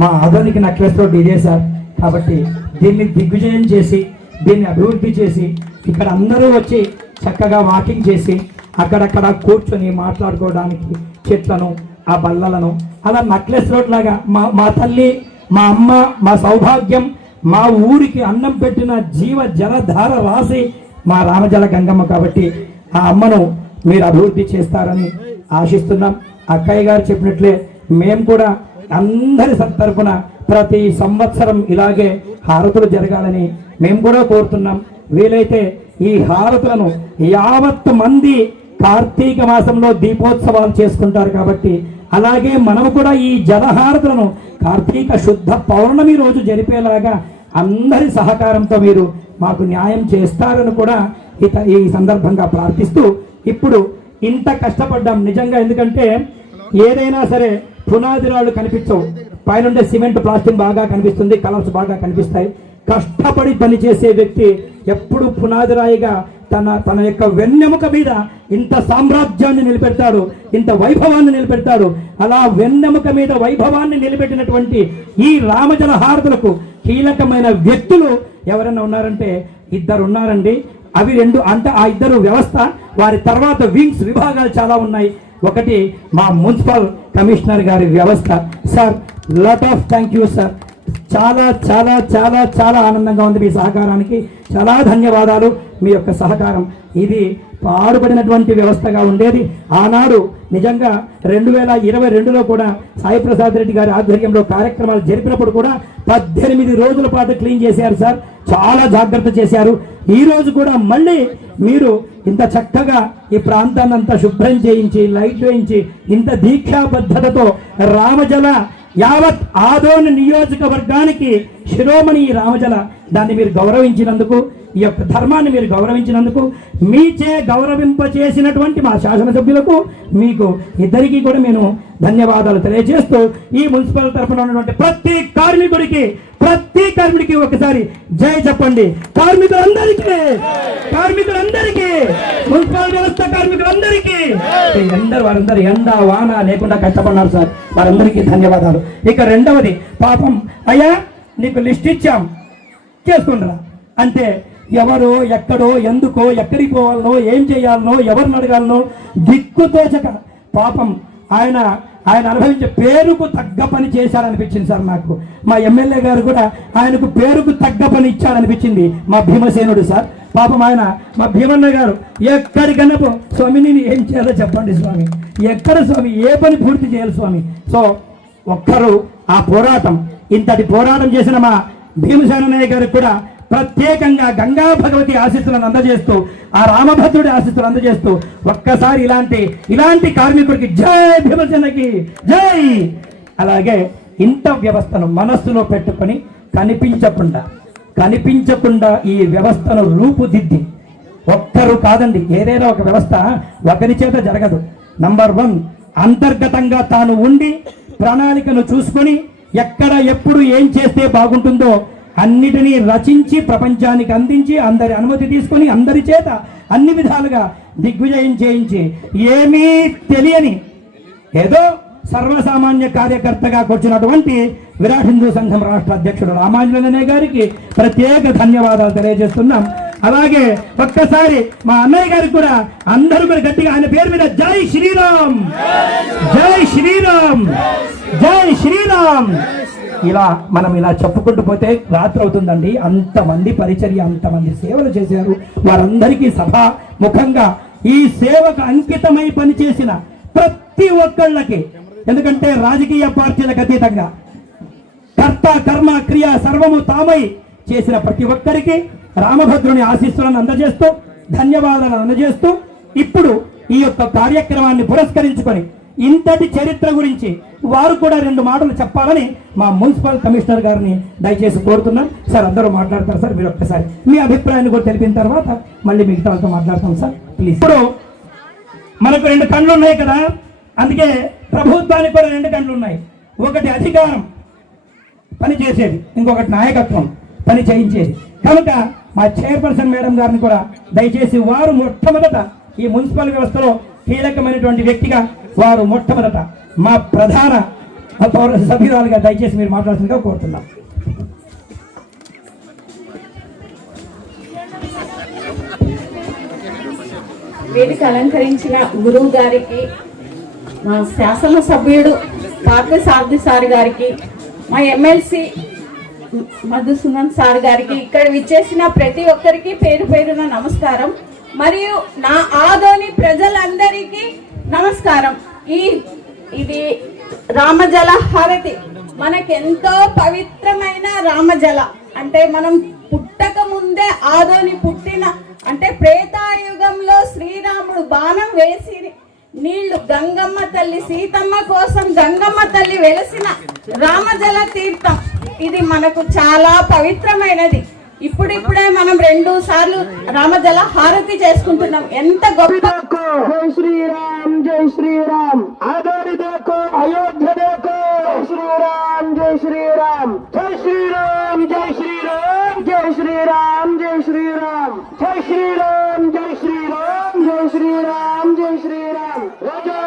మా ఆదోనికి నక్లెస్ రోడ్డు ఇదే సార్. కాబట్టి దీన్ని దిగ్విజయం చేసి, దీన్ని అభివృద్ధి చేసి, ఇక్కడ అందరూ వచ్చి చక్కగా వాకింగ్ చేసి అక్కడక్కడ కూర్చొని మాట్లాడుకోవడానికి చెట్లను, ఆ బల్లలను, అలా నక్లెస్ రోడ్ లాగా మా తల్లి, మా అమ్మ, మా సౌభాగ్యం, మా ఊరికి అన్నం పెట్టిన జీవ జలధార రాసి మా రామజల గంగమ్మ. కాబట్టి ఆ అమ్మను మీరు అభివృద్ధి చేస్తారని ఆశిస్తున్నాం. అక్కయ్య గారు చెప్పినట్లే మేము కూడా అందరి తరపున ప్రతి సంవత్సరం ఇలాగే హారతులు జరగాలని మేము కూడా కోరుతున్నాం. వీలైతే ఈ హారతులను యావత్ మంది కార్తీక మాసంలో దీపోత్సవాలు చేసుకుంటారు కాబట్టి అలాగే మనము కూడా ఈ జలహారతులను కార్తీక శుద్ధ పౌర్ణమి రోజు జరిపేలాగా అందరి సహకారంతో మీరు మాకు న్యాయం చేస్తారని కూడా ఈ సందర్భంగా ప్రార్థిస్తూ, ఇప్పుడు ఇంత కష్టపడ్డాం నిజంగా. ఎందుకంటే ఏదైనా సరే పునాది రాళ్ళు కనిపించవు, పైనుండే సిమెంట్ ప్లాస్టిక్ బాగా కనిపిస్తుంది, కలర్స్ బాగా కనిపిస్తాయి. కష్టపడి పనిచేసే వ్యక్తి ఎప్పుడు పునాది రాయిగా తన యొక్క వెన్నెముక మీద ఇంత సామ్రాజ్యాన్ని నిలబెడతాడు, ఇంత వైభవాన్ని నిలబెడతాడు. అలా వెన్నెముక మీద వైభవాన్ని నిలబెట్టినటువంటి ఈ రామజల హారతులకు కీలకమైన వ్యక్తులు ఎవరైనా ఉన్నారంటే ఇద్దరు ఉన్నారండి. అవి రెండు అంటే ఆ ఇద్దరు వ్యవస్థ, వారి తర్వాత వింగ్స్ విభాగాలు చాలా ఉన్నాయి. ఒకటి మా మున్సిపల్ కమిషనర్ గారి వ్యవస్థ. Sir lot of thank you sir. చాలా చాలా చాలా చాలా ఆనందంగా ఉంది మీ సహకారానికి. చాలా ధన్యవాదాలు. మీ యొక్క సహకారం ఇది పాడుపడినటువంటి వ్యవస్థగా ఉండేది. ఆనాడు నిజంగా 2022లో కూడా సాయి ప్రసాద్ రెడ్డి గారి ఆధ్వర్యంలో కార్యక్రమాలు జరిపినప్పుడు కూడా 18 రోజుల పాటు క్లీన్ చేశారు సార్. చాలా జాగ్రత్త చేశారు. ఈ రోజు కూడా మళ్ళీ మీరు ఇంత చక్కగా ఈ ప్రాంతాన్ని అంతా శుభ్రం చేయించి, లైట్ వేయించి, ఇంత దీక్షాబద్ధతతో రామజల యావత్ ఆదోని నియోజకవర్గానికి శిరోమణి రామజల దాన్ని మీరు గౌరవించినందుకు, ఈ యొక్క ధర్మాన్ని మీరు గౌరవించినందుకు, మీచే గౌరవింపచేసినటువంటి మా శాసనసభ్యులకు మీకు ఇద్దరికీ కూడా నేను ధన్యవాదాలు తెలియజేస్తూ, ఈ మున్సిపల్ తరఫున ఉన్నటువంటి ప్రతి కార్మికుడికి ఒకసారి జై చెప్పండి. కార్మికులందరికీ మున్సిపల్ వ్యవస్థ కార్మికులందరికీ వారందరూ ఎండ వాన లేకుండా కష్టపడినారు సార్. వారందరికీ ధన్యవాదాలు. ఇక రెండవది, పాపం అయ్యా నీకు లిస్ట్ ఇచ్చాం చేసుకుంటారా అంటే ఎవరో ఎక్కడో ఎందుకో ఎక్కడికి పోవాలనో ఏం చేయాలనో ఎవరిని అడగాలనో దిక్కుతోచక పాపం ఆయన అనుభవించే పేరుకు తగ్గ పని చేశారనిపించింది సార్ నాకు. మా ఎమ్మెల్యే గారు కూడా ఆయనకు పేరుకు తగ్గ పని ఇచ్చారనిపించింది మా భీమసేనుడు సార్. పాపం ఆయన మా భీమన్న గారు ఎక్కడికన్నా స్వామి నేను ఏం చేయాలో చెప్పండి స్వామి, ఎక్కడ స్వామి ఏ పని పూర్తి చేయాలి స్వామి. సో ఒక్కరు ఆ పోరాటం, ఇంతటి పోరాటం చేసిన మా భీమసేనయ్య గారికి కూడా ప్రత్యేకంగా గంగా భగవతి ఆశీస్సులను అందజేస్తూ, ఆ రామభద్రుడి ఆశీస్సులు అందజేస్తూ ఒక్కసారి ఇలాంటి కార్మికుడికి జై భీమసేనకి జై. అలాగే ఇంత వ్యవస్థను మనస్సులో పెట్టుకొని కనిపించకుండా ఈ వ్యవస్థను రూపుదిద్ది, ఒక్కరు కాదండి, ఏదైనా ఒక వ్యవస్థ ఒకరి చేత జరగదు. నంబర్ 1 అంతర్గతంగా తాను ఉండి ప్రణాళికను చూసుకొని ఎక్కడ ఎప్పుడు ఏం చేస్తే బాగుంటుందో అన్నిటినీ రచించి ప్రపంచానికి అందించి అందరి అనుమతి తీసుకొని అందరి చేత అన్ని విధాలుగా దిగ్విజయం చేయించి ఏమీ తెలియని ఏదో సర్వసామాన్య కార్యకర్తగా కూర్చున్నటువంటి విరాట్ హిందూ సంఘం రాష్ట్ర అధ్యక్షుడు రామాంజనేయ గారికి ప్రత్యేక ధన్యవాదాలు తెలియజేస్తున్నాం. అలాగే ఒక్కసారి మా అన్నయ్య గారికి కూడా అందరూ కూడా గట్టిగా ఆయన పేరు మీద జై శ్రీరామ్, జై శ్రీరామ్, జై శ్రీరామ్. మనం ఇలా చెప్పుకుంటూ పోతే రాత్రి అవుతుందండి. అంతమంది పరిచర్య, అంతమంది సేవలు చేశారు. వారందరికీ సభా ముఖంగా ఈ సేవకు అంకితమై పనిచేసిన ప్రతి ఒక్కళ్ళకి, ఎందుకంటే రాజకీయ పార్టీలకు అతీతంగా కర్త కర్మ క్రియ సర్వము తామై చేసిన ప్రతి ఒక్కరికి రామభద్రుని ఆశీస్సులను అందజేస్తూ ధన్యవాదాలను అందజేస్తూ, ఇప్పుడు ఈ యొక్క కార్యక్రమాన్ని పురస్కరించుకొని ఇంతటి చరిత్ర గురించి వారు కూడా 2 మాటలు చెప్పాలని మా మున్సిపల్ కమిషనర్ గారిని దయచేసి కోరుతున్నాం. సార్ అందరూ మాట్లాడతారు సార్, మీరు ఒక్కసారి మీ అభిప్రాయాన్ని కూడా తెలిపిన తర్వాత మళ్ళీ మిగతా వాళ్ళతో మాట్లాడతాం సార్ ప్లీజ్. ఇప్పుడు మనకు 2 కళ్ళు ఉన్నాయి కదా, అందుకే ప్రభుత్వానికి కూడా 2 కళ్ళు ఉన్నాయి. ఒకటి అధికారం పని చేసేది, ఇంకొకటి నాయకత్వం పని చేయించేది. కనుక మా చైర్పర్సన్ మేడం గారిని కూడా దయచేసి వారు మొట్టమొదట ఈ మున్సిపల్ వ్యవస్థలో కీలకమైనటువంటి వ్యక్తిగా వారు మొట్టమొదట మా ప్రధాన పౌర సభ్యురాలుగా దయచేసి మీరు మాట్లాడుతుందిగా కోరుతున్నాం. వేదిక అలంకరించిన గురువు గారికి, మా శాసనసభ్యుడు పార్థసారథి సార్ గారికి, మా ఎమ్మెల్సీ మధుసూదన్ సార్ గారికి, ఇక్కడ విచ్చేసిన ప్రతి ఒక్కరికి పేరు పేరున నమస్కారం. మరియు నా ఆదోని ప్రజలందరికీ నమస్కారం. ఇది రామజల హారతి, మనకెంతో పవిత్రమైన రామజల అంటే మనం పుట్టక ముందే ఆదోని పుట్టిన అంటే ప్రేతాయుగంలో శ్రీరాముడు బాణం వేసి నీళ్లు గంగమ్మ తల్లి సీతమ్మ కోసం గంగమ్మ తల్లి వెలసిన రామజల తీర్థం. ఇది మనకు చాలా పవిత్రమైనది. ఇప్పుడిప్పుడే మనం 2 సార్లు రామజల హారతి చేసుకుంటున్నాం. ఎంత గొప్ప. జై శ్రీరామ్ జై శ్రీరామ్, ఆదోని దేకో అయోధ్య దేకో, జై శ్రీరామ్ జై శ్రీరామ్, జై శ్రీరామ్ జై శ్రీరామ్, జై శ్రీరామ్ జై శ్రీరామ్, జై శ్రీరామ్ జై శ్రీరామ్, జై శ్రీరామ్. రాజా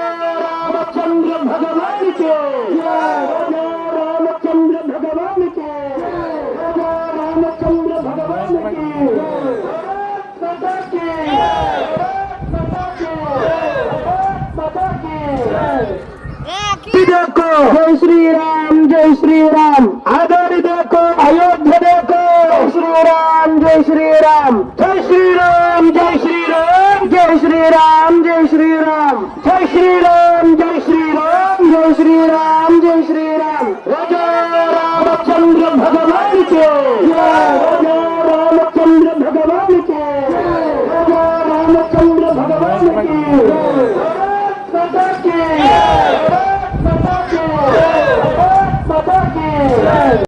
రామచంద్ర భగవాన్ కే రాజా రామచంద్ర భగవాన్ కే రాజా రామచంద్ర భగవాన్ కే మాతా కే देखो जय श्री राम, आदोनी देखो अयोध्या देखो, जय श्री राम जय श्री राम, जय श्री राम जय श्री राम, जय श्री राम जय श्री राम, जय श्री राम जय श्री राम, जय श्री राम. राजा रामचंद्र भगवान के राजा रामचंद्र भगवान के राजा रामचंद्र भगवान के